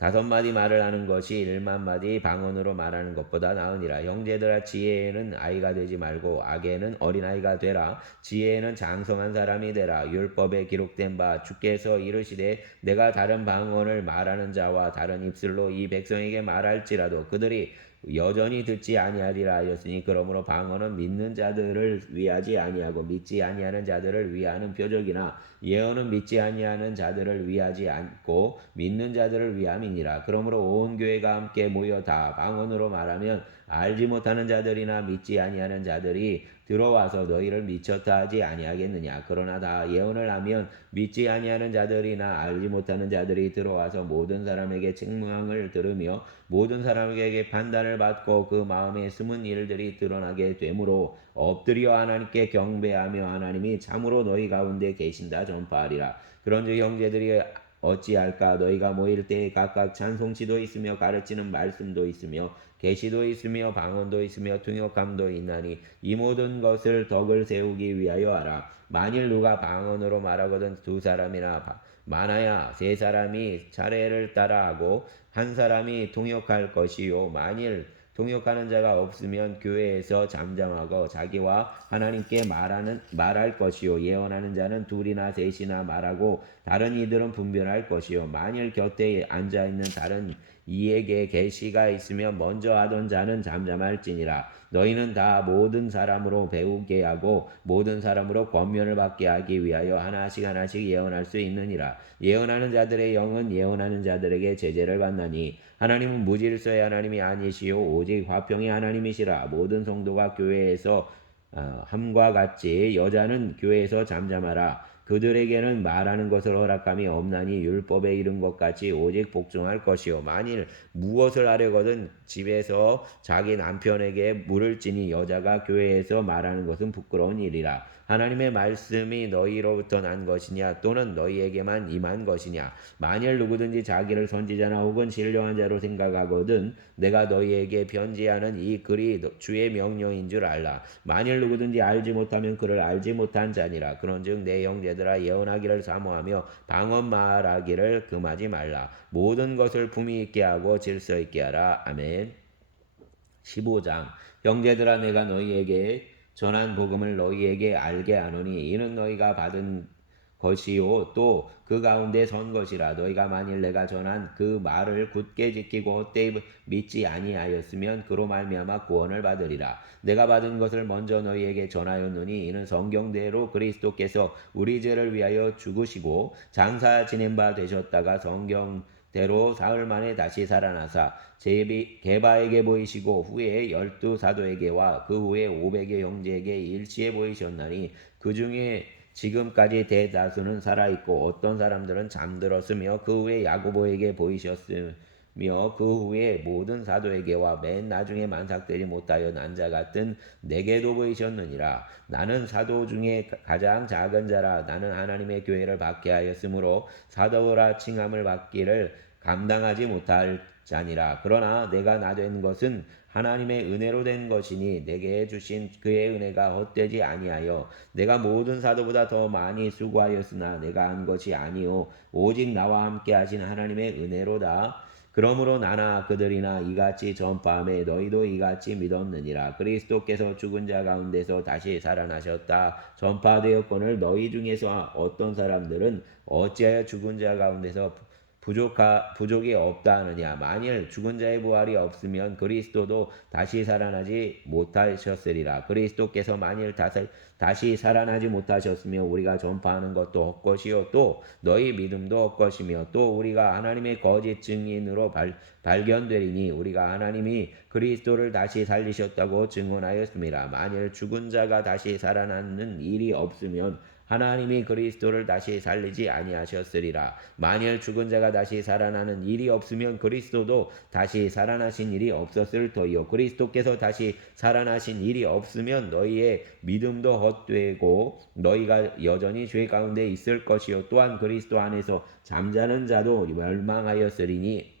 5마디 말을 하는 것이 1만마디 방언으로 말하는 것보다 나으니라. 형제들아 지혜에는 아이가 되지 말고 악에는 어린아이가 되라. 지혜에는 장성한 사람이 되라. 율법에 기록된 바 주께서 이르시되 내가 다른 방언을 말하는 자와 다른 입술로 이 백성에게 말할지라도 그들이 여전히 듣지 아니하리라 하였으니 그러므로 방언은 믿는 자들을 위하지 아니하고 믿지 아니하는 자들을 위하는 표적이나 예언은 믿지 아니하는 자들을 위하지 않고 믿는 자들을 위함이니라. 그러므로 온 교회가 함께 모여 다 방언으로 말하면 알지 못하는 자들이나 믿지 아니하는 자들이 들어와서 너희를 미쳤다 하지 아니하겠느냐. 그러나 다 예언을 하면 믿지 아니하는 자들이나 알지 못하는 자들이 들어와서 모든 사람에게 책망을 들으며 모든 사람에게 판단을 받고 그 마음에 숨은 일들이 드러나게 되므로 엎드려 하나님께 경배하며 하나님이 참으로 너희 가운데 계신다 전파하리라. 그런즉 형제들이 어찌할까? 너희가 모일 때에 각각 찬송치도 있으며 가르치는 말씀도 있으며 계시도 있으며 방언도 있으며 통역함도 있나니 이 모든 것을 덕을 세우기 위하여 하라. 만일 누가 방언으로 말하거든 두 사람이나 많아야 세 사람이 차례를 따라하고 한 사람이 통역할 것이요 만일 통역하는 자가 없으면 교회에서 잠잠하고 자기와 하나님께 말할 것이요 예언하는 자는 둘이나 셋이나 말하고 다른 이들은 분별할 것이요 만일 곁에 앉아 있는 다른 이에게 계시가 있으면 먼저 하던 자는 잠잠할지니라. 너희는 다 모든 사람으로 배우게 하고 모든 사람으로 권면을 받게 하기 위하여 하나씩 하나씩 예언할 수 있느니라. 예언하는 자들의 영은 예언하는 자들에게 제재를 받나니 하나님은 무질서의 하나님이 아니시요 오직 화평의 하나님이시라. 모든 성도가 교회에서 함과 같이 여자는 교회에서 잠잠하라. 그들에게는 말하는 것을 허락함이 없나니 율법에 이른 것 같이 오직 복종할 것이요 만일 무엇을 하려거든 집에서 자기 남편에게 물을지니 여자가 교회에서 말하는 것은 부끄러운 일이라. 하나님의 말씀이 너희로부터 난 것이냐 또는 너희에게만 임한 것이냐. 만일 누구든지 자기를 선지자나 혹은 신령한 자로 생각하거든 내가 너희에게 편지하는 이 글이 주의 명령인 줄 알라. 만일 누구든지 알지 못하면 그를 알지 못한 자니라. 그런즉 내 형제들아 예언하기를 사모하며 방언 말하기를 금하지 말라. 모든 것을 품위 있게 하고 질서 있게 하라. 아멘. 15장 형제들아 내가 너희에게 전한 복음을 너희에게 알게 하노니 이는 너희가 받은 것이요 또 그 가운데 선 것이라. 너희가 만일 내가 전한 그 말을 굳게 지키고 헛되이 믿지 아니하였으면 그로 말미암아 구원을 받으리라. 내가 받은 것을 먼저 너희에게 전하였노니 이는 성경대로 그리스도께서 우리 죄를 위하여 죽으시고 장사 지낸 바 되셨다가 성경대로 사흘 만에 다시 살아나사 게바에게 보이시고 후에 12사도에게와 그 후에 500의 형제에게 일시에 보이셨나니 그 중에 지금까지 대다수는 살아있고 어떤 사람들은 잠들었으며 그 후에 야고보에게 보이셨으며 그 후에 모든 사도에게와 맨 나중에 만삭되지 못하여 난 자 같은 내게도 보이셨느니라. 나는 사도 중에 가장 작은 자라. 나는 하나님의 교회를 받게 하였으므로 사도라 칭함을 받기를 감당하지 못할 자니라. 그러나 내가 나 된 것은 하나님의 은혜로 된 것이니 내게 주신 그의 은혜가 헛되지 아니하여 내가 모든 사도보다 더 많이 수고하였으나 내가 한 것이 아니요 오직 나와 함께 하신 하나님의 은혜로다. 그러므로 나나 그들이나 이같이 전파하며 너희도 이같이 믿었느니라. 그리스도께서 죽은 자 가운데서 다시 살아나셨다 전파되었거늘 너희 중에서 어떤 사람들은 어찌하여 죽은 자 가운데서 부족이 없다 하느냐. 만일 죽은 자의 부활이 없으면 그리스도도 다시 살아나지 못하셨으리라. 그리스도께서 만일 다시 살아나지 못하셨으며 우리가 전파하는 것도 헛것이요 또 너희 믿음도 헛것이며 또 우리가 하나님의 거짓 증인으로 발견되리니 우리가 하나님이 그리스도를 다시 살리셨다고 증언하였습니다. 만일 죽은 자가 다시 살아나는 일이 없으면 하나님이 그리스도를 다시 살리지 아니하셨으리라. 만일 죽은 자가 다시 살아나는 일이 없으면 그리스도도 다시 살아나신 일이 없었을 터이요. 그리스도께서 다시 살아나신 일이 없으면 너희의 믿음도 헛되고 너희가 여전히 죄 가운데 있을 것이요. 또한 그리스도 안에서 잠자는 자도 멸망하였으리니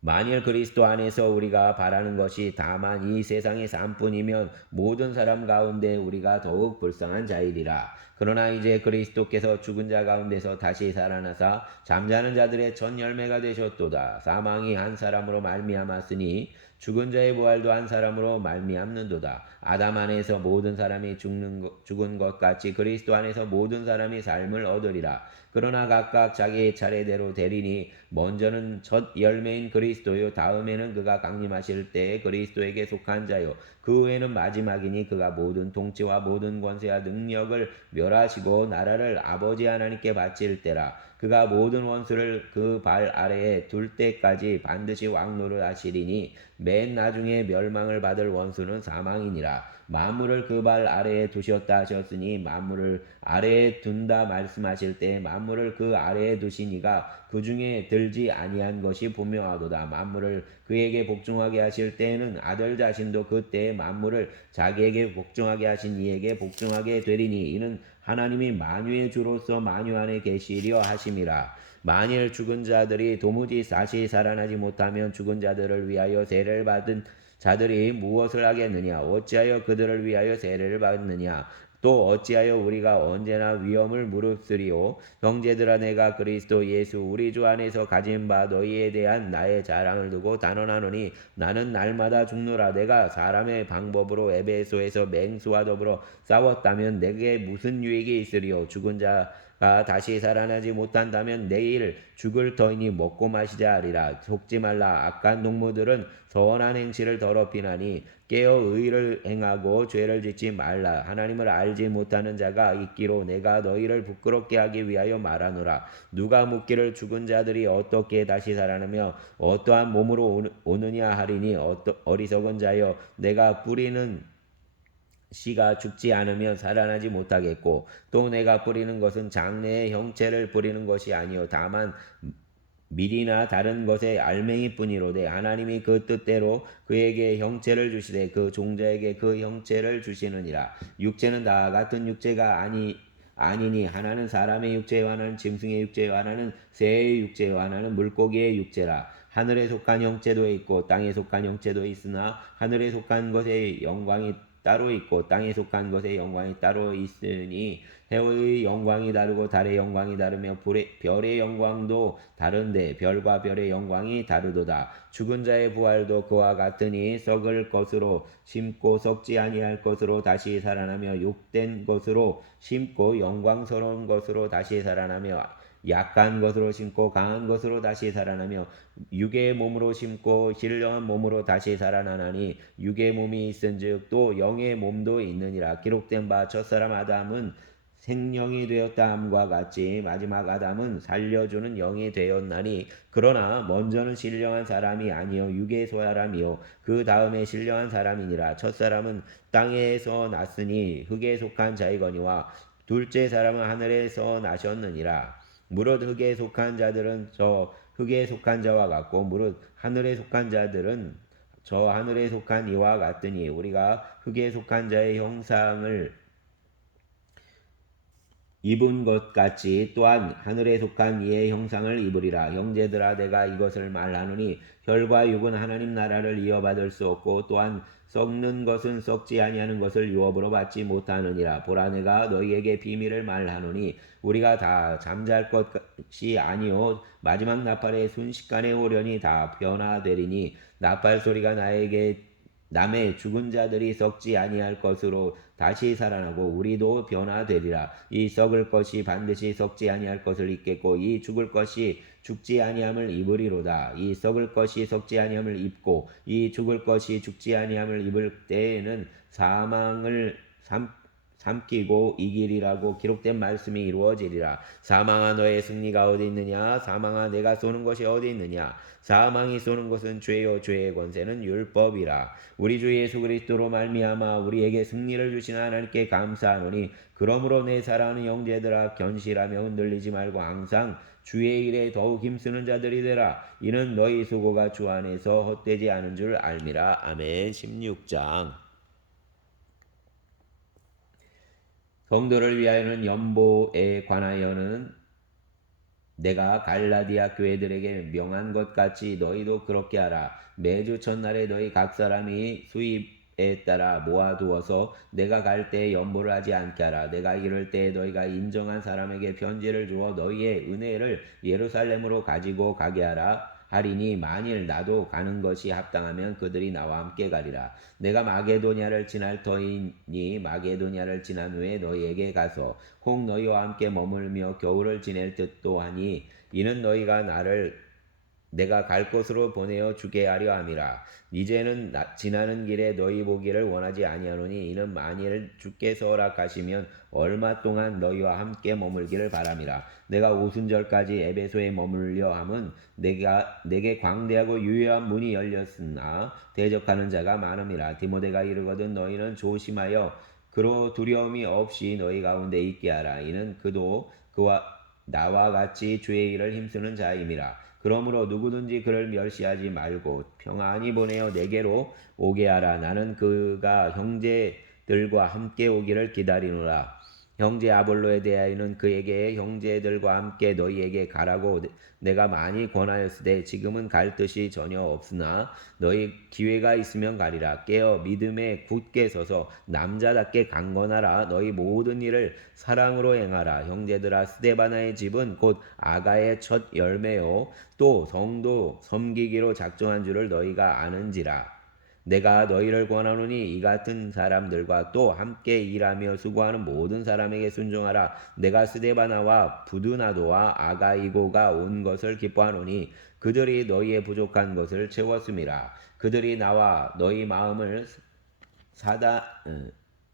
만일 그리스도 안에서 우리가 바라는 것이 다만 이 세상의 삶뿐이면 모든 사람 가운데 우리가 더욱 불쌍한 자이리라. 그러나 이제 그리스도께서 죽은 자 가운데서 다시 살아나사 잠자는 자들의 첫 열매가 되셨도다. 사망이 한 사람으로 말미암았으니 죽은 자의 부활도 한 사람으로 말미암는도다. 아담 안에서 모든 사람이 죽은 것 같이 그리스도 안에서 모든 사람이 삶을 얻으리라. 그러나 각각 자기의 차례대로 되리니 먼저는 첫 열매인 그리스도요 다음에는 그가 강림하실 때에 그리스도에게 속한 자요 그 후에는 마지막이니 그가 모든 통치와 모든 권세와 능력을 멸하시고 나라를 아버지 하나님께 바칠 때라. 그가 모든 원수를 그 발 아래에 둘 때까지 반드시 왕노를 하시리니 맨 나중에 멸망을 받을 원수는 사망이니라. 만물을 그 발 아래에 두셨다 하셨으니 만물을 아래에 둔다 말씀하실 때 만물을 그 아래에 두시니가 그 중에 들지 아니한 것이 분명하도다. 만물을 그에게 복종하게 하실 때에는 아들 자신도 그때에 만물을 자기에게 복종하게 하신 이에게 복종하게 되리니 이는 하나님이 만유의 주로서 만유 안에 계시려 하심이라. 만일 죽은 자들이 도무지 다시 살아나지 못하면 죽은 자들을 위하여 세례를 받은 자들이 무엇을 하겠느냐? 어찌하여 그들을 위하여 세례를 받느냐? 또 어찌하여 우리가 언제나 위험을 무릅쓰리오? 형제들아, 내가 그리스도 예수 우리 주 안에서 가진 바 너희에 대한 나의 자랑을 두고 단언하노니 나는 날마다 죽노라. 내가 사람의 방법으로 에베소에서 맹수와 더불어 싸웠다면 내게 무슨 유익이 있으리요? 죽은 자가 다시 살아나지 못한다면 내일 죽을 터이니 먹고 마시자 하리라. 속지 말라. 악한 동무들은 선한 행실을 더럽히나니 깨어 의를 행하고 죄를 짓지 말라. 하나님을 알지 못하는 자가 있기로 내가 너희를 부끄럽게 하기 위하여 말하노라. 누가 묻기를 죽은 자들이 어떻게 다시 살아나며 어떠한 몸으로 오느냐 하리니 어리석은 자여, 내가 뿌리는 씨가 죽지 않으면 살아나지 못하겠고 또 내가 뿌리는 것은 장래의 형체를 뿌리는 것이 아니요 다만 밀이나 다른 것의 알맹이뿐이로되 하나님이 그 뜻대로 그에게 형체를 주시되 그 종자에게 그 형체를 주시느니라. 육체는 다 같은 육체가 아니니 하나는 사람의 육체요 하나는 짐승의 육체요 하나는 새의 육체요 하나는 물고기의 육체라. 하늘에 속한 형체도 있고 땅에 속한 형체도 있으나 하늘에 속한 것의 영광이 따로 있고 땅에 속한 것의 영광이 따로 있으니 해의 영광이 다르고 달의 영광이 다르며 별의 영광도 다른데 별과 별의 영광이 다르도다. 죽은 자의 부활도 그와 같으니 썩을 것으로 심고 썩지 아니할 것으로 다시 살아나며 욕된 것으로 심고 영광스러운 것으로 다시 살아나며 약한 것으로 심고 강한 것으로 다시 살아나며 육의 몸으로 심고 신령한 몸으로 다시 살아나나니 육의 몸이 있은즉 또 영의 몸도 있느니라. 기록된 바 첫사람 아담은 생령이 되었다 함과 같이 마지막 아담은 살려주는 영이 되었나니 그러나 먼저는 신령한 사람이 아니요 육의 사람이요 그 다음에 신령한 사람이니라. 첫사람은 땅에서 났으니 흙에 속한 자이거니와 둘째 사람은 하늘에서 나셨느니라. 무릇 흙에 속한 자들은 저 흙에 속한 자와 같고 무릇 하늘에 속한 자들은 저 하늘에 속한 이와 같으니 우리가 흙에 속한 자의 형상을 입은 것 같이 또한 하늘에 속한 이의 형상을 입으리라. 형제들아, 내가 이것을 말하노니 혈과 육은 하나님 나라를 이어받을 수 없고 또한 썩는 것은 썩지 아니하는 것을 유업으로 받지 못하느니라. 보라, 내가 너희에게 비밀을 말하노니 우리가 다 잠잘 것이 아니요 마지막 나팔의 순식간에 오려니 다 변화되리니 나팔 소리가 나에게 남의 죽은 자들이 썩지 아니할 것으로 다시 살아나고 우리도 변화되리라. 이 썩을 것이 반드시 썩지 아니할 것을 입겠고 이 죽을 것이 죽지 아니함을 입으리로다. 이 썩을 것이 썩지 아니함을 입고 이 죽을 것이 죽지 아니함을 입을 때에는 사망을 삼키고 이기리라고 기록된 말씀이 이루어지리라. 사망아, 너의 승리가 어디 있느냐? 사망아, 내가 쏘는 것이 어디 있느냐? 사망이 쏘는 것은 죄요 죄의 권세는 율법이라. 우리 주 예수 그리스도로 말미암아 우리에게 승리를 주신 하나님께 감사하노니 그러므로 내 사랑하는 형제들아, 견실하며 흔들리지 말고 항상 주의 일에 더욱 힘쓰는 자들이 되라. 이는 너희 수고가 주 안에서 헛되지 않은 줄 알미라. 아멘. 16장. 성도를 위하여는 연보에 관하여는 내가 갈라디아 교회들에게 명한 것 같이 너희도 그렇게 하라. 매주 첫날에 너희 각 사람이 수입에 따라 모아두어서 내가 갈 때에 연보를 하지 않게 하라. 내가 이럴 때에 너희가 인정한 사람에게 편지를 주어 너희의 은혜를 예루살렘으로 가지고 가게 하리니 만일 나도 가는 것이 합당하면 그들이 나와 함께 가리라. 내가 마게도냐를 지날 터이니 마게도냐를 지난 후에 너희에게 가서 혹 너희와 함께 머물며 겨울을 지낼 듯도 하니 이는 너희가 내가 갈 곳으로 보내어 주게 하려 함이라. 이제는 지나는 길에 너희 보기를 원하지 아니하노니 이는 만일 주께서 허락하시면 얼마 동안 너희와 함께 머물기를 바람이라. 내가 오순절까지 에베소에 머물려 함은 내게 광대하고 유효한 문이 열렸으나 대적하는 자가 많음이라. 디모데가 이르거든 너희는 조심하여 그로 두려움이 없이 너희 가운데 있게 하라. 이는 그도 나와 같이 주의 일을 힘쓰는 자임이라. 그러므로 누구든지 그를 멸시하지 말고 평안히 보내어 내게로 오게 하라. 나는 그가 형제들과 함께 오기를 기다리노라. 형제 아볼로에 대하여는 그에게 형제들과 함께 너희에게 가라고 내가 많이 권하였으되 지금은 갈 뜻이 전혀 없으나 너희 기회가 있으면 가리라. 깨어 믿음에 굳게 서서 남자답게 강건하라. 너희 모든 일을 사랑으로 행하라. 형제들아, 스데바나의 집은 곧 아가의 첫 열매요 또 성도 섬기기로 작정한 줄을 너희가 아는지라. 내가 너희를 권하노니 이 같은 사람들과 또 함께 일하며 수고하는 모든 사람에게 순종하라. 내가 스데바나와 부두나도와 아가이고가 온 것을 기뻐하노니 그들이 너희의 부족한 것을 채웠음이라. 그들이 나와 너희 마음을 사다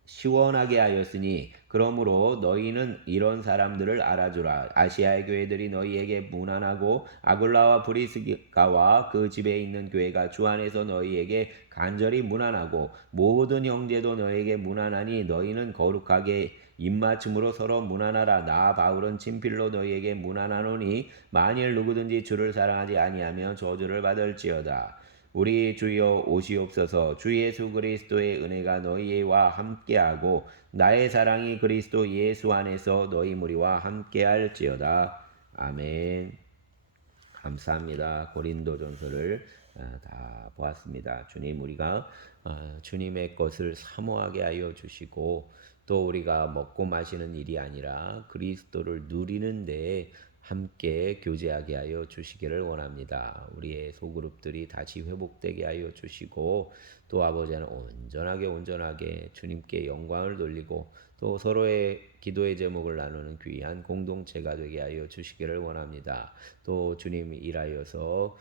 시원하게 하였으니 그러므로 너희는 이런 사람들을 알아주라. 아시아의 교회들이 너희에게 무난하고 아굴라와 브리스가와 그 집에 있는 교회가 주 안에서 너희에게 간절히 무난하고 모든 형제도 너희에게 무난하니 너희는 거룩하게 입맞춤으로 서로 무난하라. 나 바울은 친필로 너희에게 무난하노니 만일 누구든지 주를 사랑하지 아니하면 저주를 받을지어다. 우리 주여 오시옵소서. 주 예수 그리스도의 은혜가 너희와 함께하고 나의 사랑이 그리스도 예수 안에서 너희 무리와 함께할지어다. 아멘. 감사합니다. 고린도전서를 다 보았습니다. 주님, 우리가 주님의 것을 사모하게 하여 주시고 또 우리가 먹고 마시는 일이 아니라 그리스도를 누리는 데에 함께 교제하게 하여 주시기를 원합니다. 우리의 소그룹들이 다시 회복되게 하여 주시고 또 아버지는 온전하게 주님께 영광을 돌리고 또 서로의 기도의 제목을 나누는 귀한 공동체가 되게 하여 주시기를 원합니다. 또 주님이 일하여서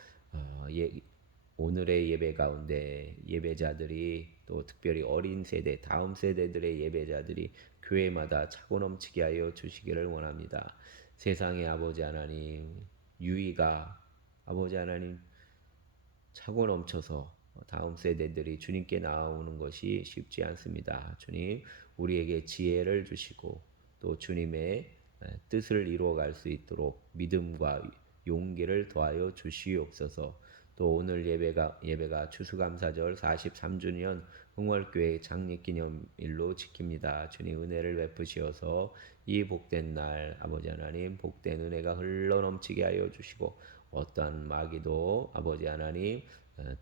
오늘의 예배 가운데 예배자들이 또 특별히 어린 세대, 다음 세대들의 예배자들이 교회마다 차고 넘치게 하여 주시기를 원합니다. 세상의 아버지 하나님, 유의가 아버지 하나님 차고 넘쳐서 다음 세대들이 주님께 나아오는 것이 쉽지 않습니다. 주님, 우리에게 지혜를 주시고 또 주님의 뜻을 이루어갈 수 있도록 믿음과 용기를 더하여 주시옵소서. 또 오늘 예배가 추수감사절 43주년 흥월교회 창립기념일로 지킵니다. 주님 은혜를 베푸시어서 이 복된 날 아버지 하나님 복된 은혜가 흘러넘치게 하여 주시고 어떠한 마귀도 아버지 하나님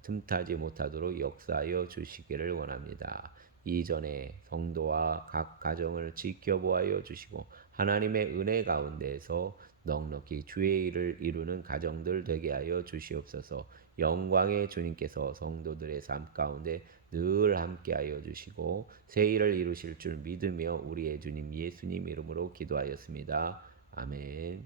틈타지 못하도록 역사하여 주시기를 원합니다. 이전에 성도와 각 가정을 지켜보아여 주시고 하나님의 은혜 가운데에서 넉넉히 주의 일을 이루는 가정들 되게 하여 주시옵소서. 영광의 주님께서 성도들의 삶 가운데 늘 함께하여 주시고 새 일을 이루실 줄 믿으며 우리의 주님 예수님 이름으로 기도하였습니다. 아멘.